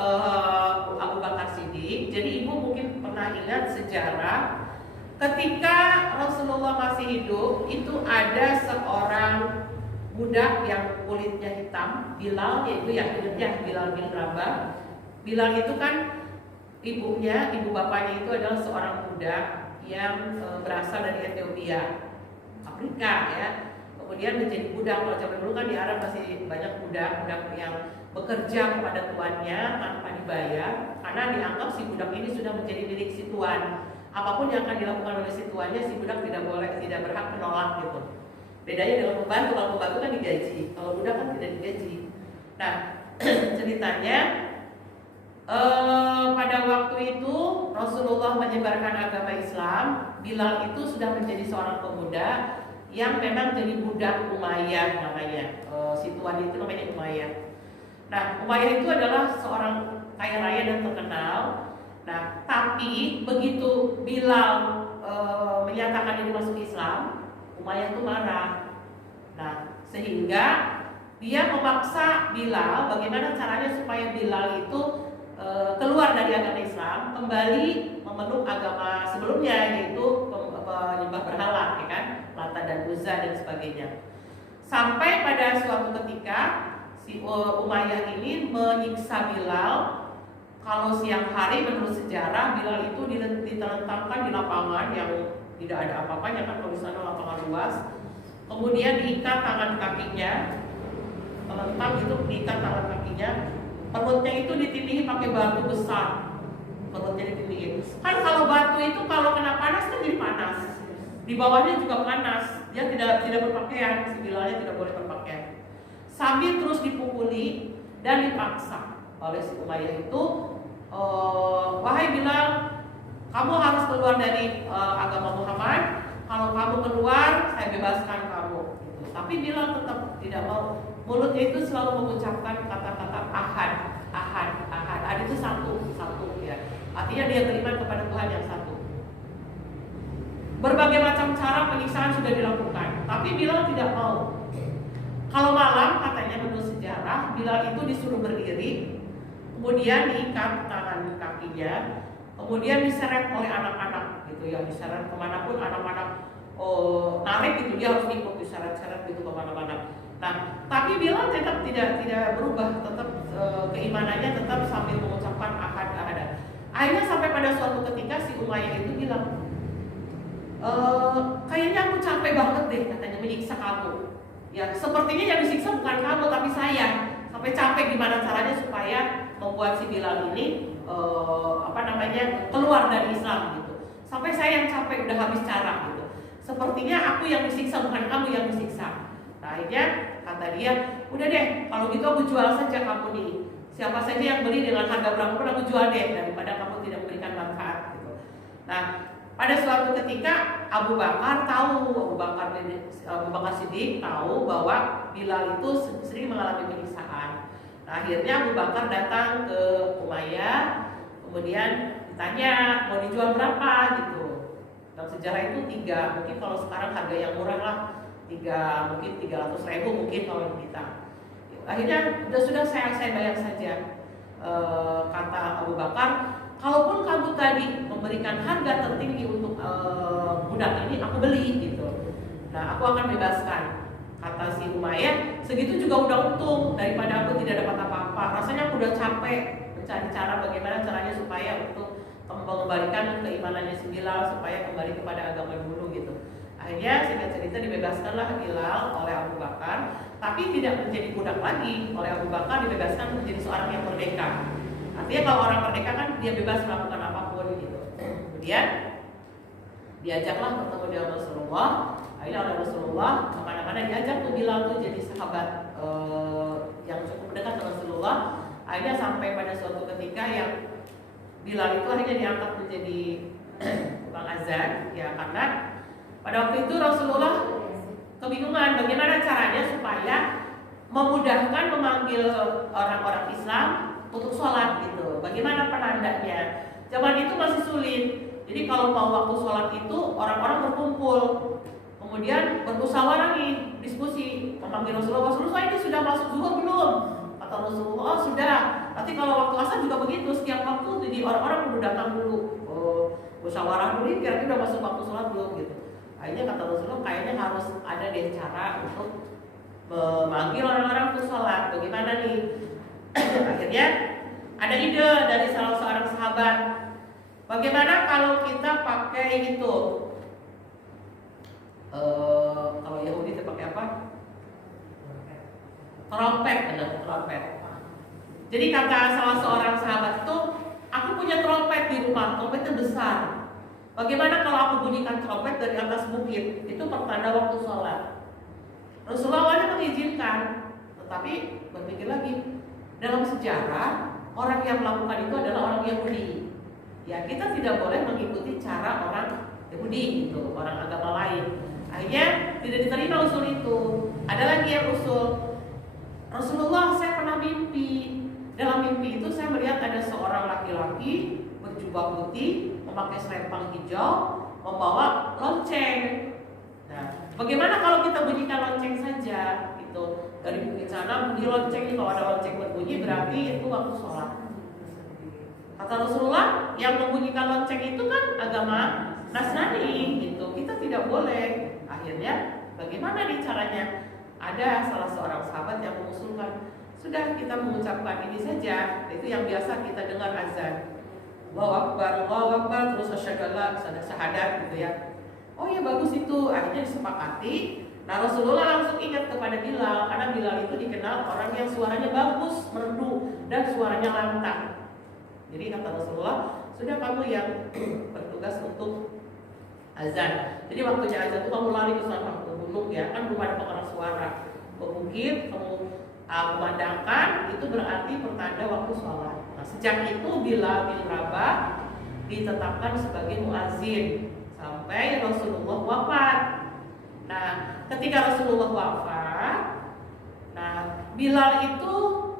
Abu Bakar Siddiq? Jadi ibu mungkin pernah ingat sejarah ketika Rasulullah masih hidup itu ada seorang budak yang kulitnya hitam, Bilal, yaitu Yakinnya Bilal bin Rabah. Bilal itu kan ibu bapaknya itu adalah seorang budak yang berasal dari Ethiopia, Afrika ya. Kemudian menjadi budak. Kalau zaman dulu kan di Arab masih banyak budak yang bekerja kepada tuannya tanpa dibayar, karena dianggap si budak ini sudah menjadi milik si tuan. Apapun yang akan dilakukan oleh si tuannya, si budak tidak berhak menolak gitu. Bedanya dengan pembantu, kalau pembantu kan digaji, kalau budak kan tidak digaji. Nah ceritanya pada waktu itu Rasulullah menyebarkan agama Islam. Bilal itu sudah menjadi seorang pemuda yang memang jadi budak Umayyah namanya. Si tuan itu namanya Umayyah. Nah Umayyah itu adalah seorang kaya raya dan terkenal. Nah tapi begitu Bilal menyatakan diri masuk Islam, Umayyah itu marah. Nah, sehingga dia memaksa Bilal bagaimana caranya supaya Bilal itu keluar dari agama Islam, kembali memeluk agama sebelumnya, yaitu penyembah berhala, ya kan, Lata dan Uzza dan sebagainya. Sampai pada suatu ketika si Umayyah ini menyiksa Bilal. Kalau siang hari menurut sejarah Bilal itu ditelentangkan di lapangan yang tidak ada apa-apanya kan, kalau di sana lapangan luas. Kemudian diikat tangan kakinya, melentang itu diikat tangan kakinya. Perutnya itu ditindihi pakai batu besar. Perutnya ditindihi. Kan kalau batu itu kalau kena panas kan jadi panas. Di bawahnya juga panas. Dia tidak berpakaian, si Bilalnya tidak boleh berpakaian. Sambil terus dipukuli dan dipaksa oleh si Umayyah itu, wahai Bilal, kamu harus keluar dari agama Muhammad. Kalau kamu keluar, saya bebaskan kamu. Gitu. Tapi Bilal tetap tidak mau. Mulutnya itu selalu mengucapkan kata-kata ahad. Ahad itu satu ya. Artinya dia beriman kepada Tuhan yang satu. Berbagai macam cara penyiksaan sudah dilakukan, tapi Bilal tidak mau. Kalau malam, katanya menurut sejarah, Bilal itu disuruh berdiri, kemudian diikat tangan kakinya, kemudian diseret oleh anak-anak gitu ya, diseret kemanapun anak-anak narik gitu, dia harus ikut diseret-seret gitu kemana-mana. Nah, tapi Bilal tetap tidak berubah, tetap keimanannya tetap sambil mengucapkan ahad. Akhirnya sampai pada suatu ketika si Umayyah itu bilang, kayaknya aku capek banget deh, katanya menyiksa kamu. Ya, sepertinya yang disiksa bukan kamu tapi saya. Sampai capek gimana caranya supaya membuat si Bilal ini keluar dari Islam gitu. Sampai saya yang capek, udah habis cara gitu. Sepertinya aku yang disiksa bukan kamu yang disiksa. Nah, akhirnya kata dia, udah deh, kalau gitu aku jual saja kamu nih. Siapa saja yang beli dengan harga berapapun aku jual deh, daripada kamu tidak memberikan manfaat gitu. Nah, pada suatu ketika Abu Bakar Siddiq tahu bahwa Bilal itu sering mengalami penyiksaan. Nah, akhirnya Abu Bakar datang ke Umayyah, kemudian ditanya mau dijual berapa gitu. Dalam sejarah itu 3, mungkin kalau sekarang harga yang murah lah, mungkin 300.000 mungkin kalau kita. Akhirnya sudah saya bayar saja. Kata Abu Bakar, kalaupun kamu tadi memberikan harga tertinggi untuk budak ini, aku beli gitu. Nah, aku akan bebaskan. Kata si Umayyah, segitu juga udah untung daripada aku tidak dapat apa-apa. Rasanya aku udah capek mencari cara bagaimana caranya supaya untuk mengembalikan keimanannya si Bilal supaya kembali kepada agama dulu gitu. Akhirnya singkat cerita dibebaskanlah Bilal oleh Abu Bakar. tapi tidak menjadi budak lagi. Oleh Abu Bakar dibebaskan menjadi seorang yang merdeka. Artinya kalau orang merdeka kan dia bebas melakukan apapun gitu. Kemudian diajaklah bertemu dengan Rasulullah. Akhirnya oleh Rasulullah kemana-mana diajak tuh Bilal tuh jadi sahabat yang cukup dekat dengan Rasulullah. Akhirnya sampai pada suatu ketika yang Bilal itu akhirnya diangkat menjadi tukang azan, ya, karena pada waktu itu Rasulullah kebingungan bagaimana caranya supaya memudahkan memanggil orang-orang Islam untuk sholat gitu. Bagaimana penandanya? Zaman itu masih sulit. Jadi kalau mau waktu sholat itu orang-orang berkumpul, kemudian bermusyawarah nih, diskusi, memanggil Rasulullah ini sudah masuk zuhur belum? Kata Rasulullah, oh sudah. Nanti kalau waktu asar juga begitu, setiap waktu jadi orang-orang perlu datang dulu, musyawarah dulu, kira-kira udah masuk waktu sholat belum gitu. Akhirnya kata Rasulullah, kayaknya harus ada deh cara untuk memanggil orang-orang untuk sholat. Bagaimana nih? Akhirnya ada ide dari salah seorang sahabat. Bagaimana kalau kita pakai itu? Kalau Yahudi itu pakai apa? Trompet, benar, trompet. Jadi kata salah seorang sahabat itu, aku punya trompet di rumah, trompetnya besar. Bagaimana kalau aku bunyikan trompet dari atas bukit? Itu pertanda waktu sholat. Rasulullah awalnya mengizinkan, tetapi berpikir lagi, dalam sejarah orang yang melakukan itu adalah orang Yahudi. Ya, kita tidak boleh mengikuti cara orang Yahudi itu, orang agama lain. Akhirnya tidak diterima usul itu. Ada lagi yang usul, Rasulullah, saya pernah mimpi. Dalam mimpi itu saya melihat ada seorang laki-laki berjubah putih, memakai selempang hijau, membawa lonceng. Nah, bagaimana kalau kita bunyikan lonceng saja? Gitu. Dari bukit sana bunyi lonceng, kalau ada lonceng berbunyi berarti itu waktu sholat. Kata Rasulullah, yang membunyikan lonceng itu kan agama Nasrani, gitu. Kita tidak boleh. Akhirnya, bagaimana nih caranya? Ada salah seorang sahabat yang mengusulkan, sudah kita mengucapkan ini saja. Itu yang biasa kita dengar azan. Allahu Akbar, terus asyhadu an la syahadat gitu ya. Oh iya bagus itu. Akhirnya disepakati. Nah Rasulullah langsung ingat kepada Bilal, karena Bilal itu dikenal orang yang suaranya bagus, merdu, dan suaranya lantang. Jadi kata Rasulullah, sudah kamu yang bertugas untuk azan. Jadi waktunya azan itu kamu lari ke sana ke gunung ya, kan belum ada pengeras suara. Ke bukit, kamu memandangkan, itu berarti pertanda waktu sholat. Nah, sejak itu Bilal bin Rabah ditetapkan sebagai muazin sampai Rasulullah wafat. Nah, ketika Rasulullah wafat, nah Bilal itu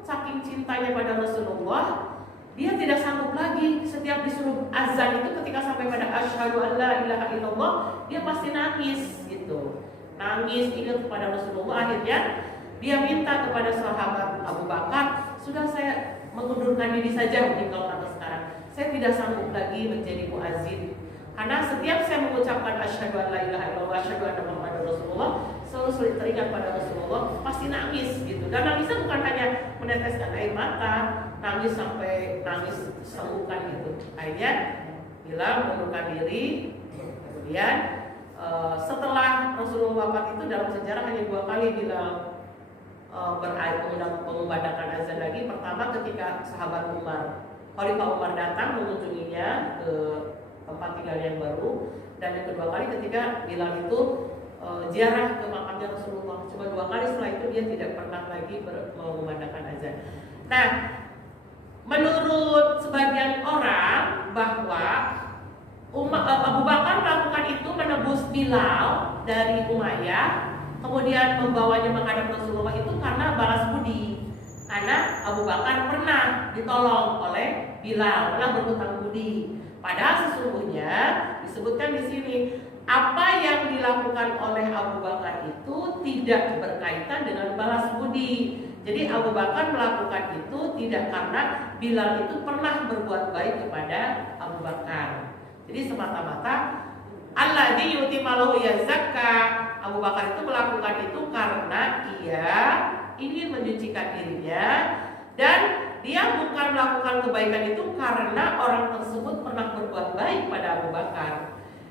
saking cintanya pada Rasulullah, dia tidak sanggup lagi. Setiap disuruh azan itu ketika sampai pada asyhadu an la ilaha illallah, dia pasti nangis gitu. Nangis ingat kepada Rasulullah. Akhirnya dia minta kepada sahabat Abu Bakar, sudah saya mengundurkan diri saja mungkin kalau kata sekarang. Saya tidak sanggup lagi menjadi muazin. Karena setiap saya mengucapkan asyhadu an la ilaha illallah, asyhadu anna Muhammadar Rasulullah, selalu sulit teringat pada Rasulullah, pasti nangis gitu. Dan nangisnya bukan hanya meneteskan air mata, nangis sampai nangis senggukan gitu. Akhirnya Bilal mengundurkan diri. Kemudian setelah Rasulullah wafat itu dalam sejarah hanya 2 kali Bilal mengumandangkan azan lagi. Pertama ketika sahabat Umar, Khalifah Umar datang mengunjunginya ke tempat tinggal yang baru, dan yang kedua kali ketika Bilal itu ziarah ke makamnya Rasulullah. Cuma 2 kali, setelah itu dia tidak pernah lagi mengumandangkan azan. Nah, menurut sebagian orang bahwa Abu Bakar melakukan itu menebus Bilal dari Umayyah, kemudian membawanya menghadap Rasulullah itu karena balas budi. Karena Abu Bakar pernah ditolong oleh Bilal, pernah berhutang budi. Padahal sesungguhnya disebutkan di sini apa yang dilakukan oleh Abu Bakar itu tidak berkaitan dengan balas budi. Jadi Abu Bakar melakukan itu tidak karena Bilal itu pernah berbuat baik kepada Abu Bakar. Jadi semata-mata alladzi yu'ti malahu yazakka. Abu Bakar itu melakukan itu karena ia ingin menyucikan dirinya, dan dia bukan melakukan kebaikan itu karena orang tersebut pernah berbuat baik pada Abu Bakar.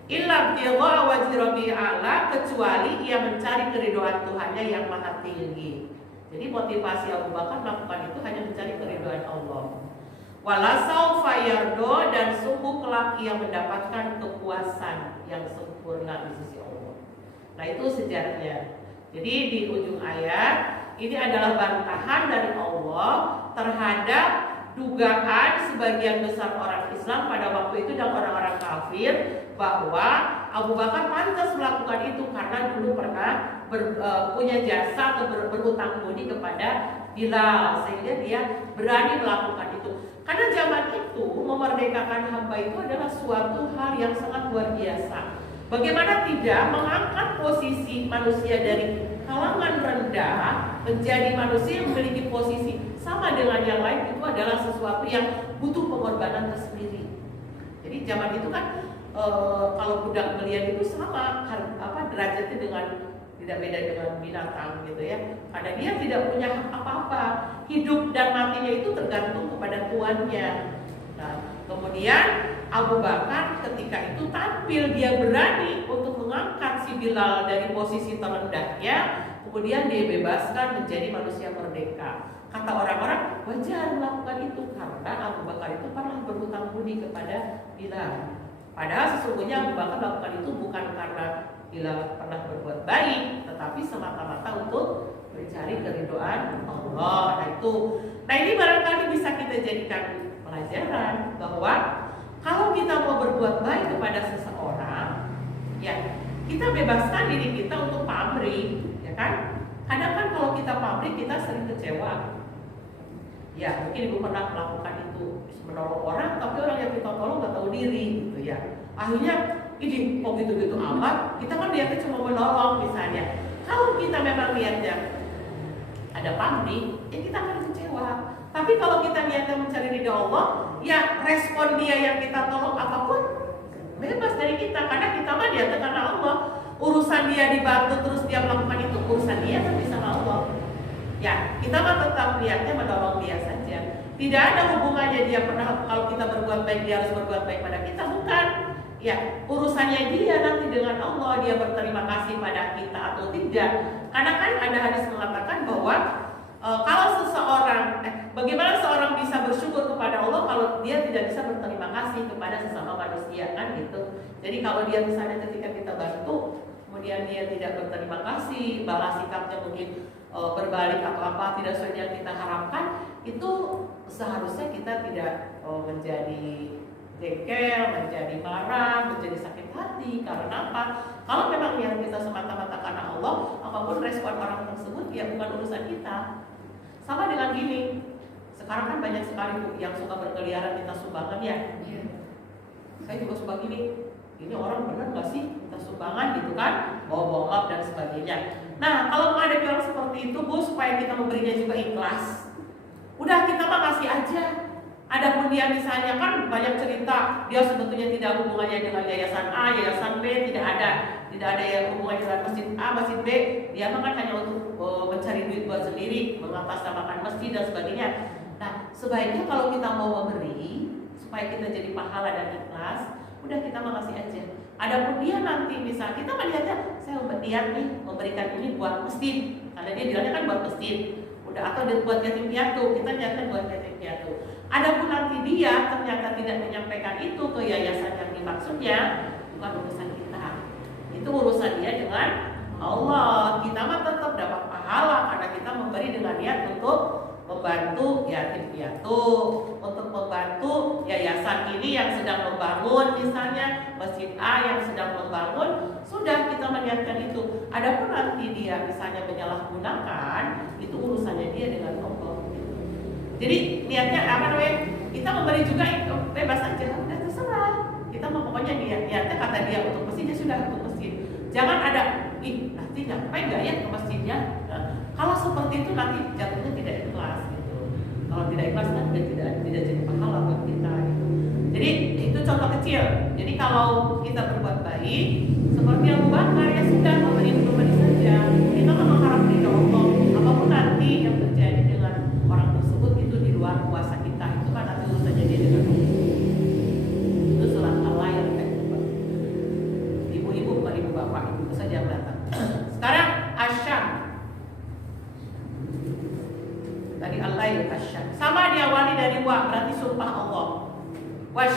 illa ibtigha'a wajhi rabbil a'la, kecuali ia mencari keridhaan Tuhannya yang maha tinggi. Jadi motivasi Abu Bakar melakukan itu hanya mencari keridhaan Allah. Wala saufa yardo, dan sungguh kelak ia mendapatkan kepuasan yang sempurna di sisi Allah. Nah, itu sejarahnya. Jadi di ujung ayat ini adalah bantahan dari Allah terhadap dugaan sebagian besar orang Islam pada waktu itu dan orang-orang kafir bahwa Abu Bakar pantas melakukan itu karena dulu pernah punya jasa atau berhutang budi kepada Bilal, sehingga dia berani melakukan itu. Karena zaman itu memerdekakan hamba itu adalah suatu hal yang sangat luar biasa. Bagaimana tidak mengangkat posisi manusia dari kalangan rendah menjadi manusia yang memiliki posisi sama dengan yang lain, itu adalah sesuatu yang butuh pengorbanan tersendiri. Jadi zaman itu kan kalau budak belian itu sama derajatnya dengan tidak beda dengan binatang gitu ya. Karena dia tidak punya hak apa-apa. Hidup dan matinya itu tergantung kepada tuannya. Nah, kemudian Abu Bakar ketika itu tampil, dia berani untuk mengangkat si Bilal dari posisi terendahnya, kemudian dia bebaskan menjadi manusia merdeka. Kata orang-orang wajar melakukan itu karena Abu Bakar itu pernah berhutang budi kepada Bilal. Padahal sesungguhnya Abu Bakar melakukan itu bukan karena Bilal pernah berbuat baik, tetapi semata-mata untuk mencari keridhaan Allah. Nah ini barangkali bisa kita jadikan pelajaran bahwa kalau kita mau berbuat baik kepada seseorang, ya kita bebaskan diri kita untuk pamrih, ya kan? Kadang kan kalau kita pamrih kita sering kecewa. Ya mungkin ibu pernah melakukan itu, menolong orang, tapi orang yang kita tolong nggak tahu diri, gitu ya. Akhirnya ini kok gitu-gitu amat, kita kan lihatnya cuma menolong misalnya. Kalau kita memang lihatnya ada pamrih, ya kita akan kecewa. Tapi kalau kita niatnya mencari ridha Allah, ya respon dia yang kita tolong apapun bebas dari kita, karena kita mah niatnya karena Allah. Urusan dia dibantu terus dia melakukan itu, urusan dia kan bisa sama Allah. Ya, kita mah tetap niatnya menolong dia saja. Tidak ada hubungannya dia pernah kalau kita berbuat baik dia harus berbuat baik pada kita, bukan. Ya, urusannya dia nanti dengan Allah, dia berterima kasih pada kita atau tidak. Karena kan ada hadis mengatakan bahwa kalau seseorang, bagaimana seorang bisa bersyukur kepada Allah kalau dia tidak bisa berterima kasih kepada sesama manusia, kan gitu. Jadi kalau dia misalnya ketika kita bantu, kemudian dia tidak berterima kasih, balas sikapnya mungkin berbalik atau apa tidak sesuai yang kita harapkan, itu seharusnya kita tidak menjadi jengkel, menjadi marah, menjadi sakit hati. Karena apa? Kalau memang yang kita semata-mata karena Allah, apapun respon orang tersebut ya bukan urusan kita. Sama dengan gini, sekarang kan banyak sekali yang suka berkeliaran minta sumbangan ya. Saya juga suka gini, ini orang benar nggak sih minta sumbangan gitu kan, bawa maaf dan sebagainya. Nah kalau menghadapi orang seperti itu, Bu, supaya kita memberinya juga ikhlas, udah kita mah kasih aja. Adapun dia misalnya kan banyak cerita, dia sebetulnya tidak hubungannya dengan yayasan A, yayasan B, tidak ada yang hubungannya dengan masjid A, masjid B. Dia mah kan hanya untuk mencari duit buat sendiri, mengatasnamakan masjid dan sebagainya. Nah, sebaiknya kalau kita mau memberi supaya kita jadi pahala dan ikhlas, udah kita mah kasih aja. Adapun dia nanti misal kita melihatnya, saya niat nih memberikan ini buat masjid, karena dia bilangnya kan buat masjid. Udah, atau buat yatim piatu, kita niatkan buat yatim piatu. Adapun nanti dia ternyata tidak menyampaikan itu ke yayasan yang dimaksudnya, bukan urusan kita. Itu urusan dia dengan Allah. Kita mah tetap dapat pahala karena kita memberi dengan niat untuk membantu yatim piatu, untuk membantu yayasan ini yang sedang membangun, misalnya masjid A yang sedang membangun, sudah kita meniatkan itu. Adapun nanti dia misalnya menyalahgunakan, itu urusannya dia dengan Allah. Jadi niatnya apa namanya? Kita memberi juga itu bebas aja, udah terserah. Kita mau pokoknya niatnya kata dia untuk masjid, dia sudah untuk masjid. Jangan ada nanti nyampe nggak ya ke masjidnya? Nah, kalau seperti itu nanti jatuhnya tidak ikhlas gitu. Kalau tidak ikhlas kan tidak jadi pahala buat kita gitu. Jadi itu contoh kecil. Jadi kalau kita berbuat baik seperti Abu Bakar, ya sudah memberi saja. Kita kan mengharap ridha Allah. Apapun nanti yang terjadi dengan orang tersebut itu di luar kuasa kita. Itu kan nanti urusannya dia dengan Allah. Itu surat Al-Ayat kan.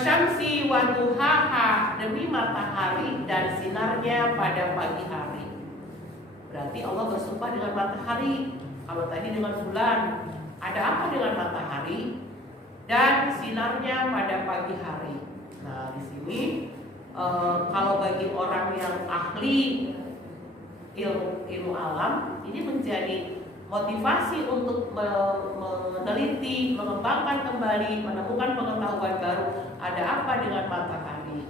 wasyamsi wa duhaha, demi matahari dan sinarnya pada pagi hari. Berarti Allah bersumpah dengan matahari. Kalau tadi dengan bulan, ada apa dengan matahari dan sinarnya pada pagi hari? Nah, di sini kalau bagi orang yang ahli ilmu alam, ini menjadi motivasi untuk meneliti, mengembangkan kembali, menemukan pengetahuan baru. Ada apa dengan matahari?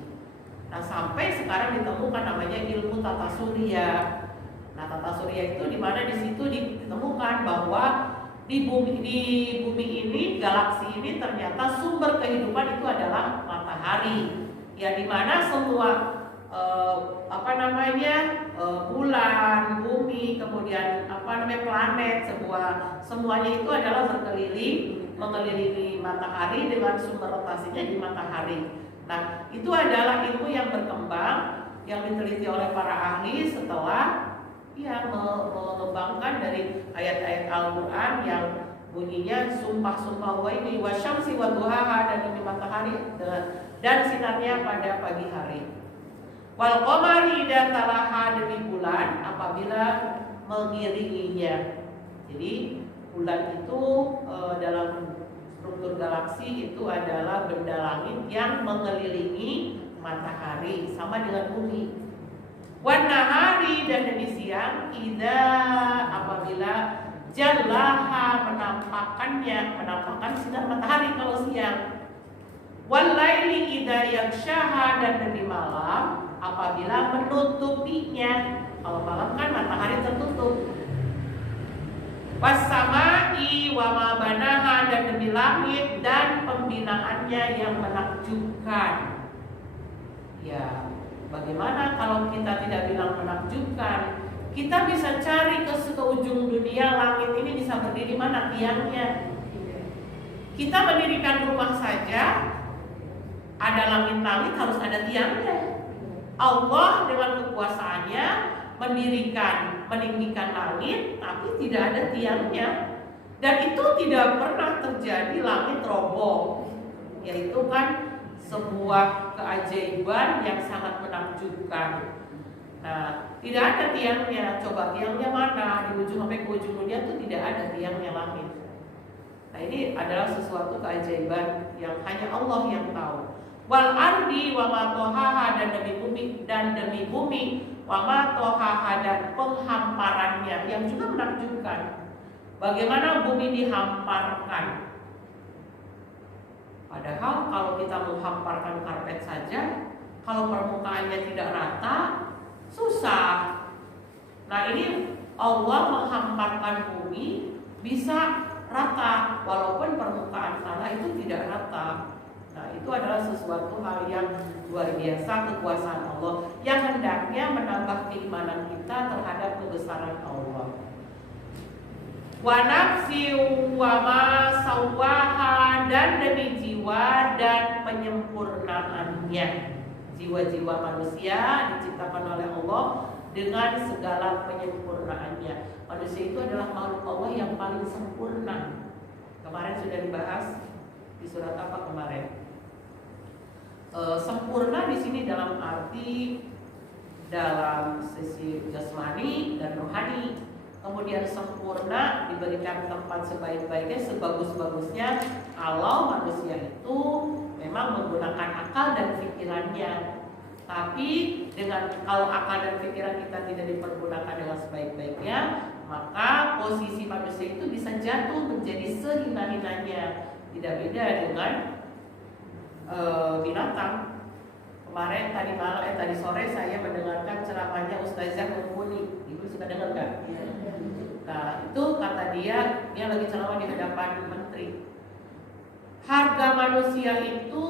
Nah, sampai sekarang ditemukan namanya ilmu tata surya. Nah, tata surya itu di mana di situ ditemukan bahwa di bumi ini, galaksi ini ternyata sumber kehidupan itu adalah matahari. Ya, di mana semua bulan, bumi, kemudian planet, semuanya itu adalah mengelilingi matahari dengan sumber rotasinya di matahari. Nah, itu adalah ilmu yang berkembang yang diteliti oleh para ahli setelah mengembangkan dari ayat-ayat Al-Quran yang bunyinya sumpah-sumpah wa ini wasyamsi wa duhaha, dan demi matahari dan sinarnya pada pagi hari. Wal qamari idza talaha, demi bulan apabila mengiringinya. Jadi bulan itu dalam struktur galaksi itu adalah benda langit yang mengelilingi matahari sama dengan bumi. Wan nahari, dan demi siang, idza apabila jallaha, menampakkan sinar matahari kalau siang. Wal laili idza yaghshaha, dan demi malam apabila menutupinya. Kalau malam kan matahari tertutup. Was samai wa ma banaha, dan demi langit dan pembinaannya yang menakjubkan. Ya, bagaimana kalau kita tidak bilang menakjubkan? Kita bisa cari ke ujung dunia, langit ini bisa berdiri mana tiangnya. Kita mendirikan rumah saja, ada langit-langit harus ada tiangnya. Allah dengan kekuasaannya meninggikan langit, tapi tidak ada tiangnya. Dan itu tidak pernah terjadi langit roboh. Yaitu kan sebuah keajaiban yang sangat menakjubkan. Nah, tidak ada tiangnya. Coba tiangnya mana? Di ujung sampai ke ujung dunia itu tidak ada tiangnya langit. Nah, ini adalah sesuatu keajaiban yang hanya Allah yang tahu. Wal ardi wa ma tohaha, dan demi bumi wa ma tohaha, dan penghamparannya yang juga menakjubkan. Bagaimana bumi dihamparkan? Padahal kalau kita menghamparkan karpet saja, kalau permukaannya tidak rata, susah. Nah, ini Allah menghamparkan bumi bisa rata, walaupun permukaan tanah itu tidak rata. Nah, itu adalah sesuatu hal yang luar biasa, kekuasaan Allah yang hendaknya menambah keimanan kita terhadap kebesaran Allah. Wa nafsi wa ma sawwaha, dan demi jiwa dan penyempurnaannya. Jiwa-jiwa manusia diciptakan oleh Allah dengan segala penyempurnaannya. Manusia itu adalah makhluk Allah yang paling sempurna. Kemarin sudah dibahas di surat apa kemarin? Sempurna di sini dalam arti dalam sisi jasmani dan rohani. Kemudian sempurna diberikan tempat sebaik-baiknya, sebagus-bagusnya kalau manusia itu memang menggunakan akal dan pikirannya. Tapi kalau akal dan pikiran kita tidak dipergunakan dengan sebaik-baiknya, maka posisi manusia itu bisa jatuh menjadi sehina-hinanya. Tidak beda dengan binatang. Kemarin tadi sore saya mendengarkan ceramahnya Ustazah Mumpuni. Ibu suka dengar kan? Nah, itu kata dia lagi ceramah di hadapan menteri. Harga manusia itu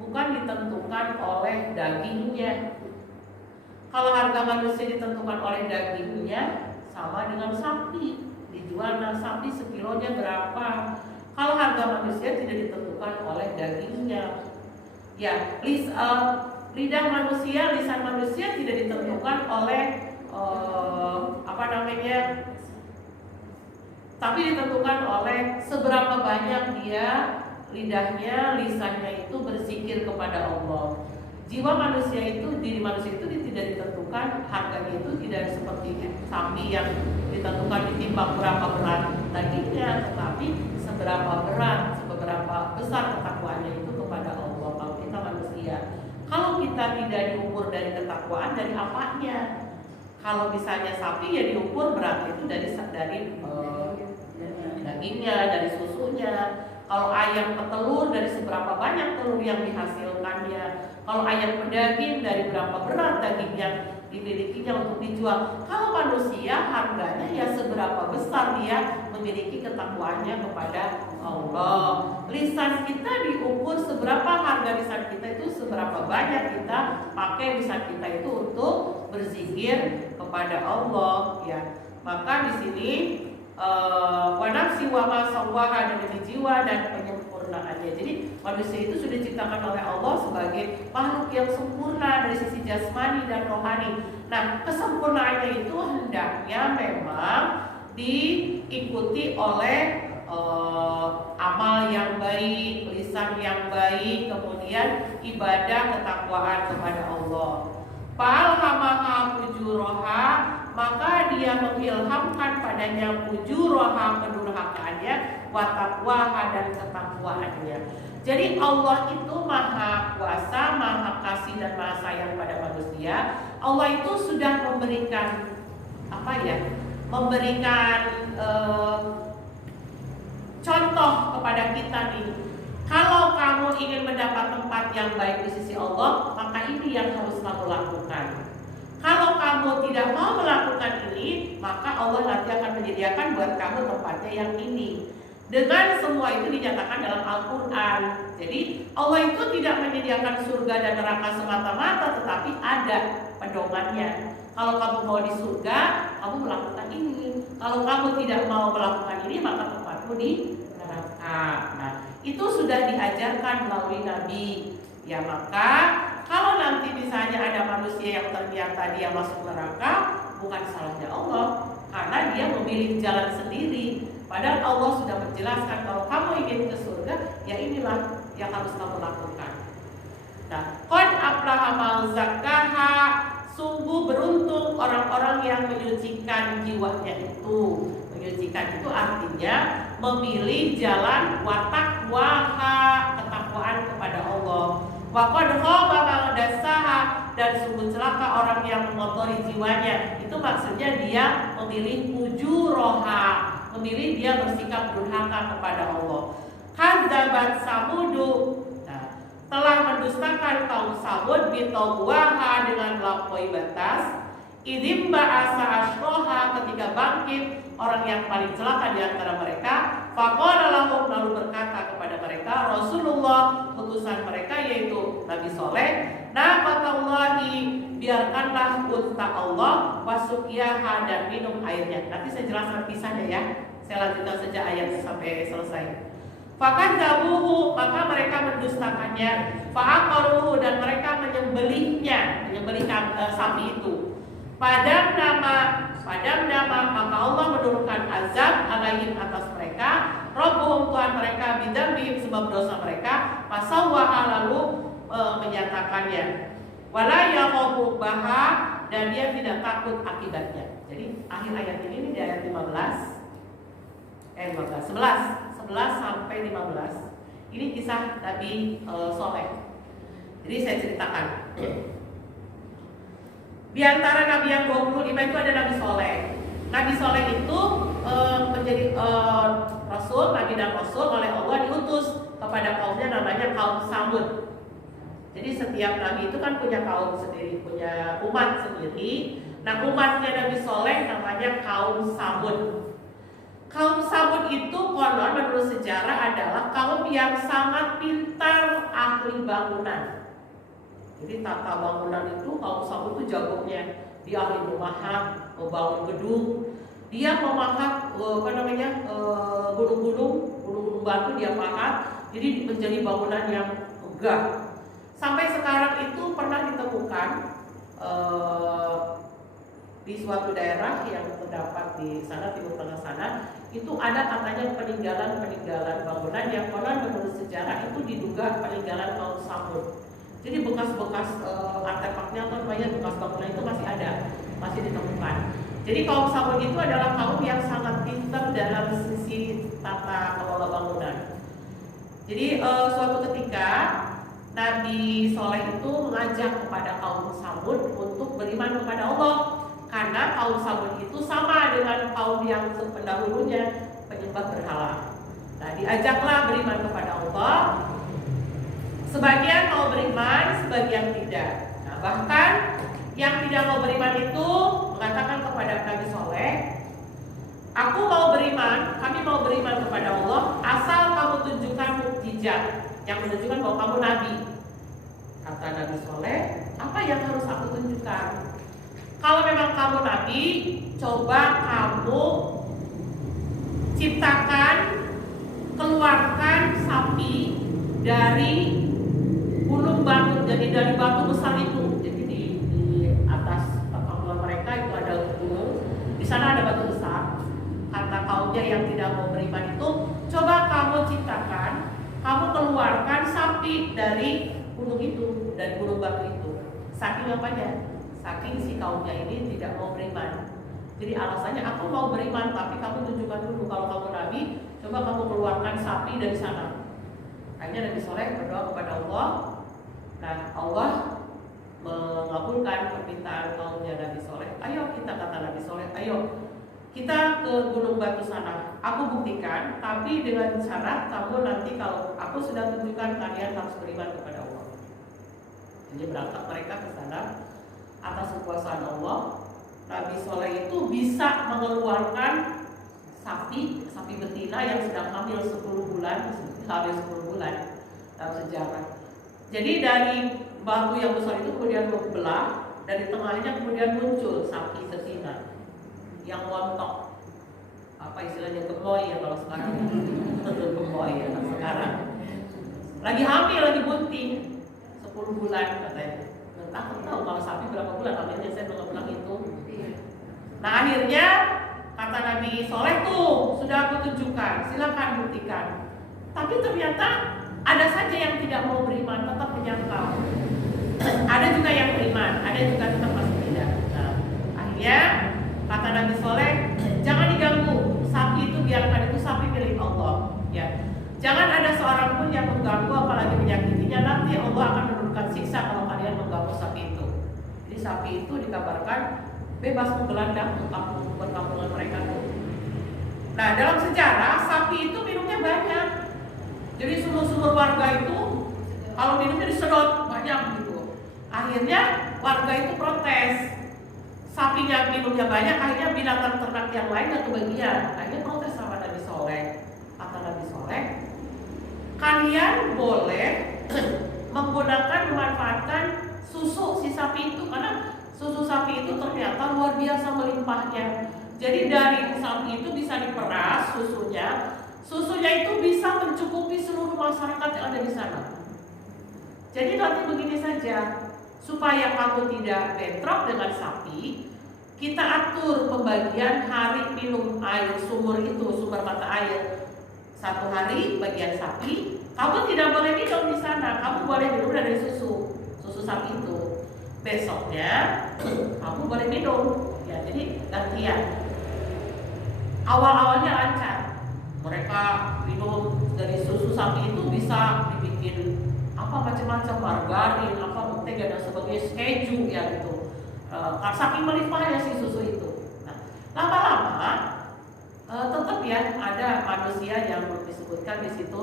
bukan ditentukan oleh dagingnya. Kalau harga manusia ditentukan oleh dagingnya, sama dengan sapi. Dijual sapi sekilonya berapa? Kalau harga manusia tidak ditentukan oleh dagingnya. Ya, lisan manusia tidak ditentukan oleh tapi ditentukan oleh seberapa banyak dia lidahnya, lisannya itu berzikir kepada Allah. Jiwa manusia itu, diri manusia itu tidak ditentukan, harganya itu tidak seperti sapi yang ditentukan ditimbang berapa berat dagingnya, tetapi seberapa besar ketakwaannya itu kepada Allah. Kalau kita manusia, kalau kita tidak diukur dari ketakwaan, dari apanya? Kalau misalnya sapi ya diukur berat itu dari dagingnya, dari susunya. Kalau ayam petelur dari seberapa banyak telur yang dihasilkannya. Kalau ayam pedaging dari berapa berat daging yang dimilikinya untuk dijual. Kalau manusia harganya ya seberapa besar dia memiliki ketakwaannya kepada Allah. Lisan kita diukur seberapa harga lisan kita itu, seberapa banyak kita pakai lisan kita itu untuk berzikir kepada Allah ya. Maka di sini wa nafsi wa ma sawwaha, dan demi jiwa dan penyempurnaannya. Jadi manusia itu sudah diciptakan oleh Allah sebagai makhluk yang sempurna dari sisi jasmani dan rohani. Nah, kesempurnaannya itu hendaknya memang diikuti oleh amal yang baik, lisan yang baik, kemudian ibadah ketakwaan kepada Allah. Falhamaha fujuraha, maka dia mengilhamkan padanya fujuraha, kedurhakaannya, wa taqwaha, dan ketakwaannya. Jadi Allah itu maha kuasa, maha kasih, dan maha sayang pada manusia. Allah itu sudah memberikan contoh kepada kita nih. Kalau kamu ingin mendapat tempat yang baik di sisi Allah, maka ini yang harus kamu lakukan. Kalau kamu tidak mau melakukan ini, maka Allah nanti akan menyediakan buat kamu tempatnya yang ini. Dengan semua itu dinyatakan dalam Al-Quran. Jadi Allah itu tidak menyediakan surga dan neraka semata-mata, tetapi ada pedomannya. Kalau kamu mau di surga, kamu melakukan ini. Kalau kamu tidak mau melakukan ini, maka tempatmu di neraka. Nah, itu sudah diajarkan melalui Nabi. Ya, maka kalau nanti misalnya ada manusia yang ternyata dia masuk neraka, bukan salahnya Allah, karena dia memilih jalan sendiri. Padahal Allah sudah menjelaskan kalau kamu ingin ke surga, ya inilah yang harus kamu lakukan. Nah, qad aflaha man zakkaha, sungguh beruntung orang-orang yang menyucikan jiwanya itu. Menyucikan itu artinya memilih jalan watakwaha, ketakwaan kepada Allah. Wa qad khaba man dassaha, dan sungguh celaka orang yang mengotori jiwanya. Itu maksudnya dia memilih fujuraha, memilih dia bersikap durhaka kepada Allah. Kadzabat Samudu, telah mendustakan kaum Samud bitawwaha, dengan melampaui batas. Idim ba'asa asroha, ketika bangkit orang yang paling celaka di antara mereka. Faqala lahum, lalu berkata kepada mereka Rasulullah, utusan mereka yaitu Nabi Soleh, naqatallahi, biarkanlah unta Allah, wasuqiyaha, dan minum airnya. Nanti saya jelaskan kisahnya ya. Saya lanjutkan saja ayat sampai selesai. Fakadzabuhu, maka mereka mendustakannya. Fa'aqaruhu, dan mereka menyembelihnya, sapi itu. Padam nama, maka Allah menurunkan azab alaihim, atas mereka. Rabbuhum, Tuhan mereka, bidambihim, sebab dosa mereka. Fasawwaha, lalu menyatakannya. Wala yakhafu baha, dan dia tidak takut akibatnya. Jadi akhir ayat ini di ayat 11 sampai 15. Ini kisah Nabi Soleh. Jadi saya ceritakan. Di antara Nabi yang 25 itu ada Nabi Soleh. Nabi Soleh itu menjadi Rasul, Nabi dan Rasul oleh Allah, diutus kepada kaumnya namanya kaum Samud. Jadi setiap Nabi itu kan punya kaum sendiri, punya umat sendiri. Nah, umatnya Nabi Soleh namanya kaum Samud. Kaum Samud itu konon menurut sejarah adalah kaum yang sangat pintar, ahli bangunan. Jadi tata bangunan itu kaum Samud itu jagonya. Dia ahli memahat, membangun gedung. Dia memahat gunung-gunung batu dia pahat. Jadi menjadi bangunan yang megah. Sampai sekarang itu pernah ditemukan di suatu daerah yang terdapat di sana, Timur Tengah sana, itu ada katanya peninggalan bangunan yang konon menurut sejarah itu diduga peninggalan kaum Samud. Jadi bekas-bekas artefaknya atau namanya bekas bangunan itu masih ada, masih ditemukan. Jadi kaum Samud itu adalah kaum yang sangat pintar dalam sisi tata kelola bangunan. Jadi suatu ketika Nabi Soleh itu mengajak kepada kaum Samud untuk beriman kepada Allah, karena kaum Samud itu sama dengan kaum yang pendahulunya penyembah berhala. Nah, diajaklah beriman kepada Allah. Sebagian mau beriman, sebagian tidak. Nah, bahkan yang tidak mau beriman itu mengatakan kepada Nabi Soleh, aku mau beriman, kami mau beriman kepada Allah, asal kamu tunjukkan mukjizat yang menunjukkan bahwa kamu Nabi. Kata Nabi Soleh, apa yang harus aku tunjukkan? Kalau memang kamu Nabi, coba kamu ciptakan, keluarkan sapi dari gunung batu, jadi dari batu besar itu. Jadi di atas perkampungan mereka itu ada gunung, di sana ada batu besar. Kata kaumnya yang tidak mau beriman itu, coba kamu ciptakan, kamu keluarkan sapi dari gunung itu, dari gunung batu itu. Saking apanya? Saking si kaumnya ini tidak mau beriman. Jadi alasannya, aku mau beriman, tapi kamu tunjukkan dulu kalau kamu Nabi, coba kamu keluarkan sapi dari sana. Akhirnya Nabi Soleh berdoa kepada Allah. Nah, Allah mengabulkan permintaan kaumnya Nabi Soleh. Ayo kita, kata Nabi Soleh, ayo kita ke gunung batu sana. Aku buktikan, tapi dengan syarat kamu nanti kalau aku sudah tunjukkan, kalian harus beriman kepada Allah. Jadi berangkat mereka ke sana atas kekuasaan Allah. Nabi Soleh itu bisa mengeluarkan sapi betina yang sedang hamil 10 bulan, hamil 10 bulan dalam sejarah. Jadi dari batu yang besar itu kemudian berbelah, dari tengahnya kemudian muncul sapi betina yang montok, apa istilahnya, gemoy ya kalau sekarang, gemoy ya sekarang. Lagi hamil, lagi bunting, 10 bulan katanya. Aku tahu kalau sapi berapa bulan hamilnya, saya belum bilang itu. Nah, akhirnya kata Nabi Soleh tuh, sudah aku tunjukkan, silakan buktikan. Tapi ternyata ada saja yang tidak mau beriman, tetap menyangkal. Ada juga yang beriman, ada juga tetap masih tidak. Nah, akhirnya kata Nabi Soleh, jangan diganggu, sapi itu biarkan, itu sapi milik Allah. Ya, jangan ada seorang pun yang mengganggu apalagi menyakitinya. Nanti Allah akan menurunkan siksa kalau kalian mengganggu sapi itu. Jadi sapi itu dikabarkan bebas menggelandang ke perkampungan mereka. Nah, dalam sejarah sapi itu minumnya banyak. Jadi sumur-sumur warga itu kalau minumnya disedot banyak gitu. Akhirnya warga itu protes. Sapinya minumnya banyak, akhirnya binatang ternak yang lain gak kebagian. Akhirnya protes sama Nabi Soleh. Kata Nabi Soleh, kalian boleh memanfaatkan susu si sapi itu, karena susu sapi itu ternyata luar biasa melimpahnya. Jadi dari sapi itu bisa diperas susunya itu bisa mencukupi seluruh masyarakat yang ada di sana. Jadi nanti begini saja, supaya kamu tidak bentrok dengan sapi, kita atur pembagian hari minum air sumur itu, sumber mata air. 1 hari bagian sapi, kamu tidak boleh minum di sana, kamu boleh minum dari susu sapi itu. Besoknya kamu boleh minum. Ya, jadi gantian. Awal-awalnya lancar. Mereka minum dari susu sapi itu bisa dibikin apa macam-macam, margarin, apa mentega dan sebagainya, keju ya gitu. Saking melimpahnya si susu itu. Nah, lama-lama tetap ya ada manusia yang disebutkan di situ,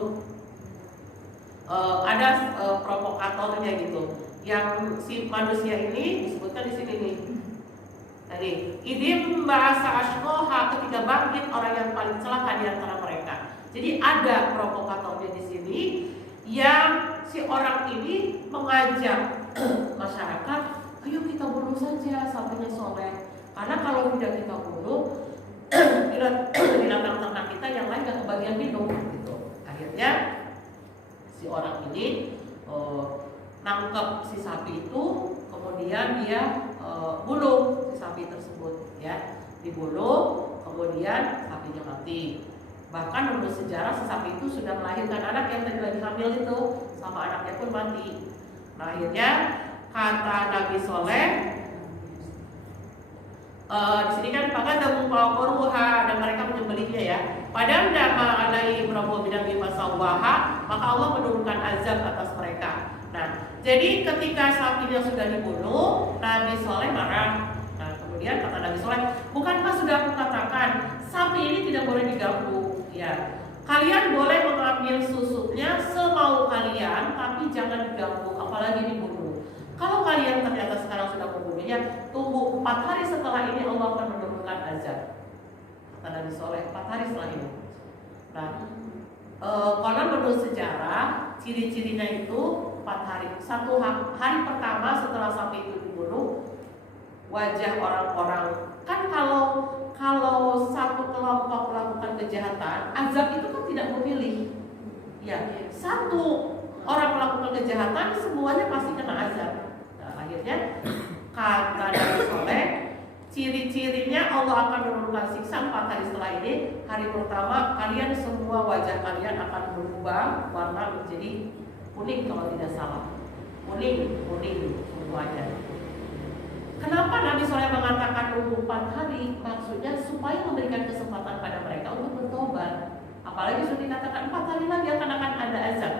ada provokatornya gitu. Yang si manusia ini disebutkan di sini nih. Tadi, idim bahasa ashkoha, ketika bangkit orang yang paling celaka di antara mereka. Jadi ada provokatornya di sini yang si orang ini mengajak masyarakat, ayo kita bunuh saja sapinya Soleh. Karena kalau tidak kita bunuh, binatang ternak kita yang lain gak kebagian minum. Gitu. Akhirnya si orang ini nangkep si sapi itu, kemudian dia bunuh si sapi tersebut, ya, dibunuh. kemudian sapinya mati. Bahkan menurut sejarah si sapi itu sudah melahirkan anak yang lagi hamil itu, sama anaknya pun mati. Nah akhirnya kata Nabi Soleh, di sini kan pakadamu faqaruha, dan mereka menyembelihnya ya. Padahal nama alaihi Rabbu bidang fasawaha, maka Allah menurunkan azab atas mereka. Nah, jadi ketika sapinya sudah dibunuh, Nabi Soleh marah. Nah, kemudian kata Nabi Soleh, bukankah sudah aku katakan sapi ini tidak boleh diganggu? Ya, kalian boleh mengambil susuknya semau kalian, tapi jangan diganggu, apalagi dibunuh. Kalau kalian ternyata sekarang sudah membunuhnya, tunggu 4 hari setelah ini Allah akan menurunkan azab. Kata Nabi Soleh, 4 hari setelah ini. Nah, konon menurut sejarah, ciri-cirinya itu 4 hari. Satu hari pertama setelah sapi itu dibunuh, wajah orang-orang, kan kalau satu kelompok melakukan kejahatan, azab itu kan tidak memilih. Ya, satu orang melakukan kejahatan, semuanya pasti kena azab. Nah, akhirnya kata Nabi Soleh, ciri-cirinya Allah akan menurunkan siksa 4 hari setelah ini. Hari pertama kalian semua wajah kalian akan berubah warna menjadi kuning kalau tidak salah. Kuning semuanya. Kenapa Nabi Soleh mengatakan tunggu 4 hari? Maksudnya supaya memberikan kesempatan pada mereka untuk bertobat. Apalagi sudah dikatakan 4 hari lagi akan ada azab,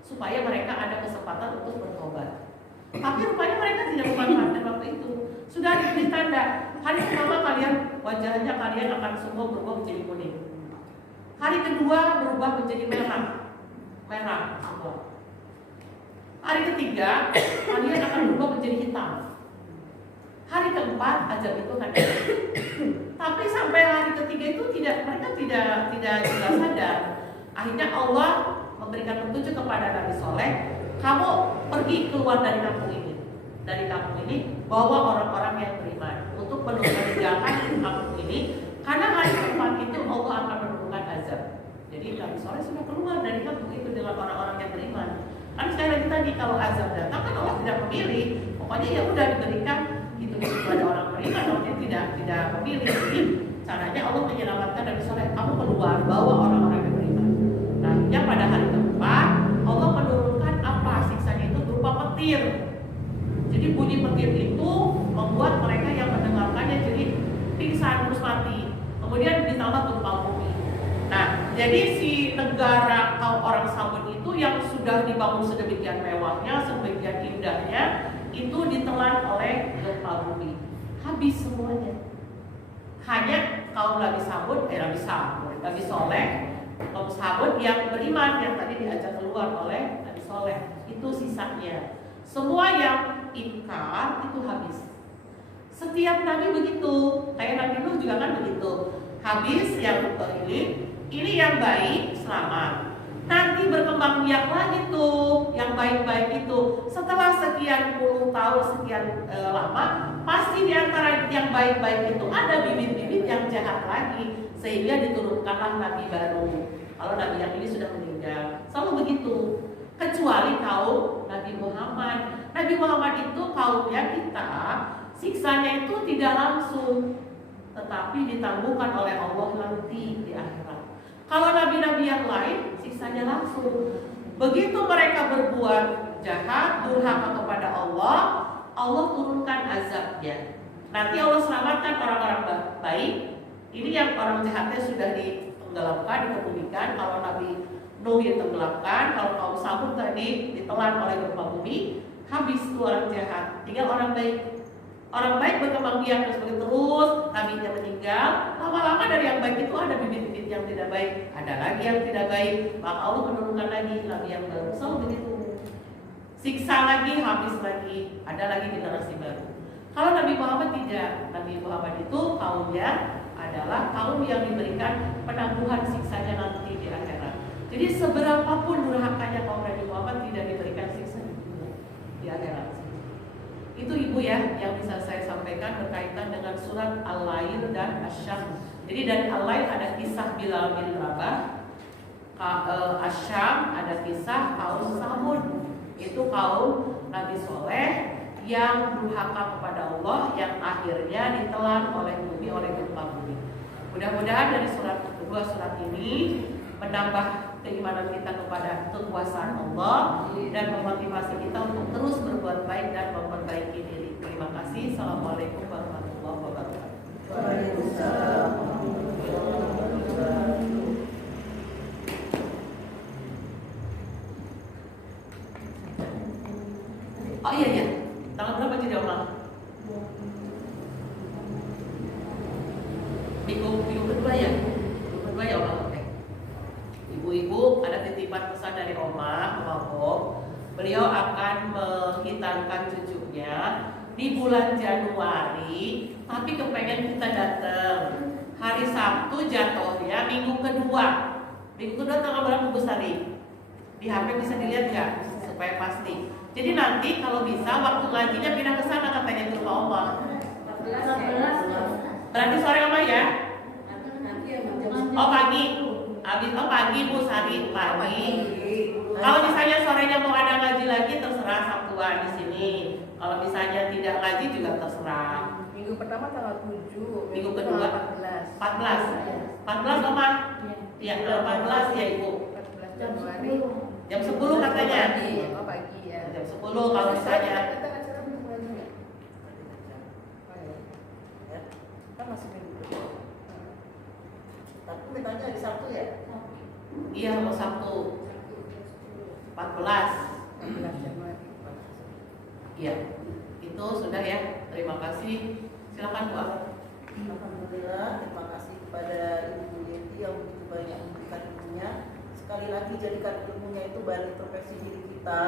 supaya mereka ada kesempatan untuk bertobat. Tapi rupanya mereka tidak memanfaatkan waktu itu. Sudah diberi tanda, hari pertama kalian wajahnya kalian akan semua berubah menjadi kuning. Hari kedua berubah menjadi merah semua. Hari ketiga kalian akan berubah menjadi hitam. Hari keempat azab itu akan ada. Tapi sampai hari ketiga itu mereka tidak juga sadar. Akhirnya Allah memberikan petunjuk kepada Nabi Soleh, kamu pergi keluar dari kampung ini. Dari kampung ini bawa orang-orang yang beriman untuk meninggalkan kampung ini, karena hari keempat itu Allah akan menurunkan azab. Jadi Nabi Soleh sudah keluar dari kampung itu dengan orang-orang yang beriman. Kan sekali lagi tadi kalau azab datang kan Allah tidak memilih, pokoknya ya udah diberikan itu kepada orang beriman, orang tidak memilih. Jadi caranya Allah menyelamatkan Nabi Soleh, kamu keluar bawa orang-orang yang beriman. Nah, yang pada hari keempat Allah menurunkan apa siksanya itu berupa petir. Jadi bunyi petir itu membuat mereka yang mendengarkannya jadi pingsan terus mati. Kemudian ditambah gempa bumi. Nah, jadi si negara kaum orang Samud itu yang sudah dibangun sedemikian mewahnya, sedemikian indahnya, itu ditelan oleh gempa bumi. Habis semuanya. Hanya kaum Nabi Soleh, kaum Samud yang beriman yang tadi diajak keluar oleh Nabi Soleh. Itu sisanya. Semua yang ingkar itu habis. Setiap nabi begitu, kayak Nabi Nuh juga kan begitu. Habis yang ini yang baik selamat. Nanti berkembang biak lagi tuh, yang baik-baik itu. Setelah sekian puluh tahun, sekian lama, pasti di antara yang baik-baik itu ada bibit-bibit yang jahat lagi, sehingga diturunkanlah nabi baru. Kalau nabi yang ini sudah meninggal, selalu begitu. Kecuali kaum Nabi Muhammad. Nabi Muhammad itu kaumnya kita, siksanya itu tidak langsung, tetapi ditangguhkan oleh Allah nanti di akhirat. Kalau nabi-nabi yang lain, siksanya langsung. Begitu mereka berbuat jahat, durhaka kepada Allah, Allah turunkan azabnya. Nanti Allah selamatkan orang-orang baik. Ini yang orang jahatnya sudah ditenggelamkan, dikebumikan. Kalau Nabi Nuh ditenggelamkan, kalau kaum Samud tadi ditelan oleh gempa bumi, habis itu orang jahat, tinggal orang baik. Orang baik berkembang biak terus, nabinya meninggal. Lama-lama dari yang baik itu ada bibit-bibit yang tidak baik, ada lagi yang tidak baik. Maka Allah menurunkan lagi nabi yang baru. Selalu begitu. Siksa lagi, habis lagi, ada lagi generasi baru. Kalau Nabi Muhammad tidak, Nabi Muhammad itu kaumnya adalah kaum yang diberikan penangguhan siksanya nanti di akhirat. Jadi seberapapun durhakanya kaum Nabi Muhammad tidak diberikan siksa di akhirat. Itu ibu ya yang bisa saya sampaikan berkaitan dengan surat Al-Lail dan Asy-Syams. Jadi dari Al-Lail ada kisah Bilal bin Rabah, Asy-Syams ada kisah kaum Samud. Itu kaum Nabi Soleh yang durhaka kepada Allah, yang akhirnya ditelan oleh bumi, oleh gempa bumi. Mudah-mudahan dari kedua surat ini menambah keimanan kita kepada kekuasaan Allah dan memotivasi kita untuk terus berbuat baik dan memperbaiki diri. Terima kasih. Assalamualaikum warahmatullahi wabarakatuh. Waalaikumsalam warahmatullahi wabarakatuh. Oh iya, tanggal berapa jadi Allah? Minggu kedua ya? Minggu kedua ya Allah. Oke. Ibu-ibu, ada titipan pesan dari Oma Bob. Beliau akan menghitankan cucunya di bulan Januari, tapi kepengen kita datang hari Sabtu jatuhnya minggu kedua. Minggu kedua tanggal berapa Bu Sari? Di HP bisa dilihat nggak? Supaya pasti. Jadi nanti kalau bisa waktu ngajinya pindah ke sana katanya ke rumah Allah. 14. Berarti sore apa ya? Nanti ya Oh pagi. Habis pagi Bu Sari pagi. Kalau misalnya sorenya mau ada ngaji lagi terserah Sabtuan di sini. Kalau misalnya tidak ngaji juga terserah. Minggu pertama tanggal 7, Minggu kedua 14. 14. 14 Oma? Iya, 14 ya Ibu. 14 Januari. Jam 10 katanya. Oh pagi ya. Jam 10 kalau misalnya. Kita acara minggu lagi nggak? Oh ya. Kan masih minggu kedua. Tapi mintanya hari Sabtu ya? Iya mau Sabtu 14. 14 Januari. Iya. Itu sudah ya. Terima kasih. Silakan Bu. Alhamdulillah, terima kasih kepada Ibu Yenti yang begitu banyak memberikan ilmunya. Sekali lagi jadikan ilmunya itu bahan introspeksi diri kita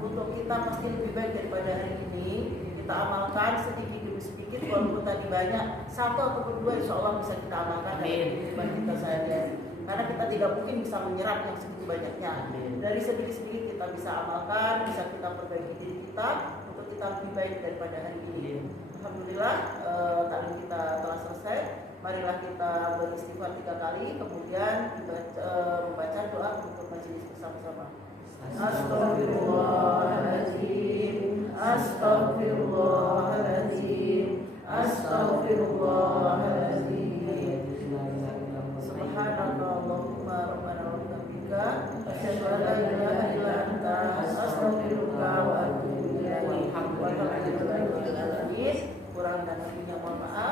untuk kita pasti lebih baik daripada hari ini. Kita amalkan sedikit demi sedikit, walaupun tadi banyak, satu atau dua insya Allah bisa kita amalkan dalam kehidupan kita sehari-hari. Karena kita tidak mungkin bisa menyerap yang segitu banyaknya. Dari sedikit-sedikit kita bisa amalkan, bisa kita perbaiki diri kita untuk kita lebih baik daripada hari ini. Alhamdulillah, taklim kita telah selesai. Marilah kita beristighfar 3 kali, kemudian kita membaca doa untuk majelis bersama-sama. Astaghfirullahaladzim, astaghfirullahaladzim, astaghfirullahaladzim. Subhanallahumma rabbana wa bihamdika, asyhadu an la ilaha illa anta, astaghfiruka wa atubu ilaik. Walhamdulillahirabbil alamin. Kurang dan lebihnya mohon maaf.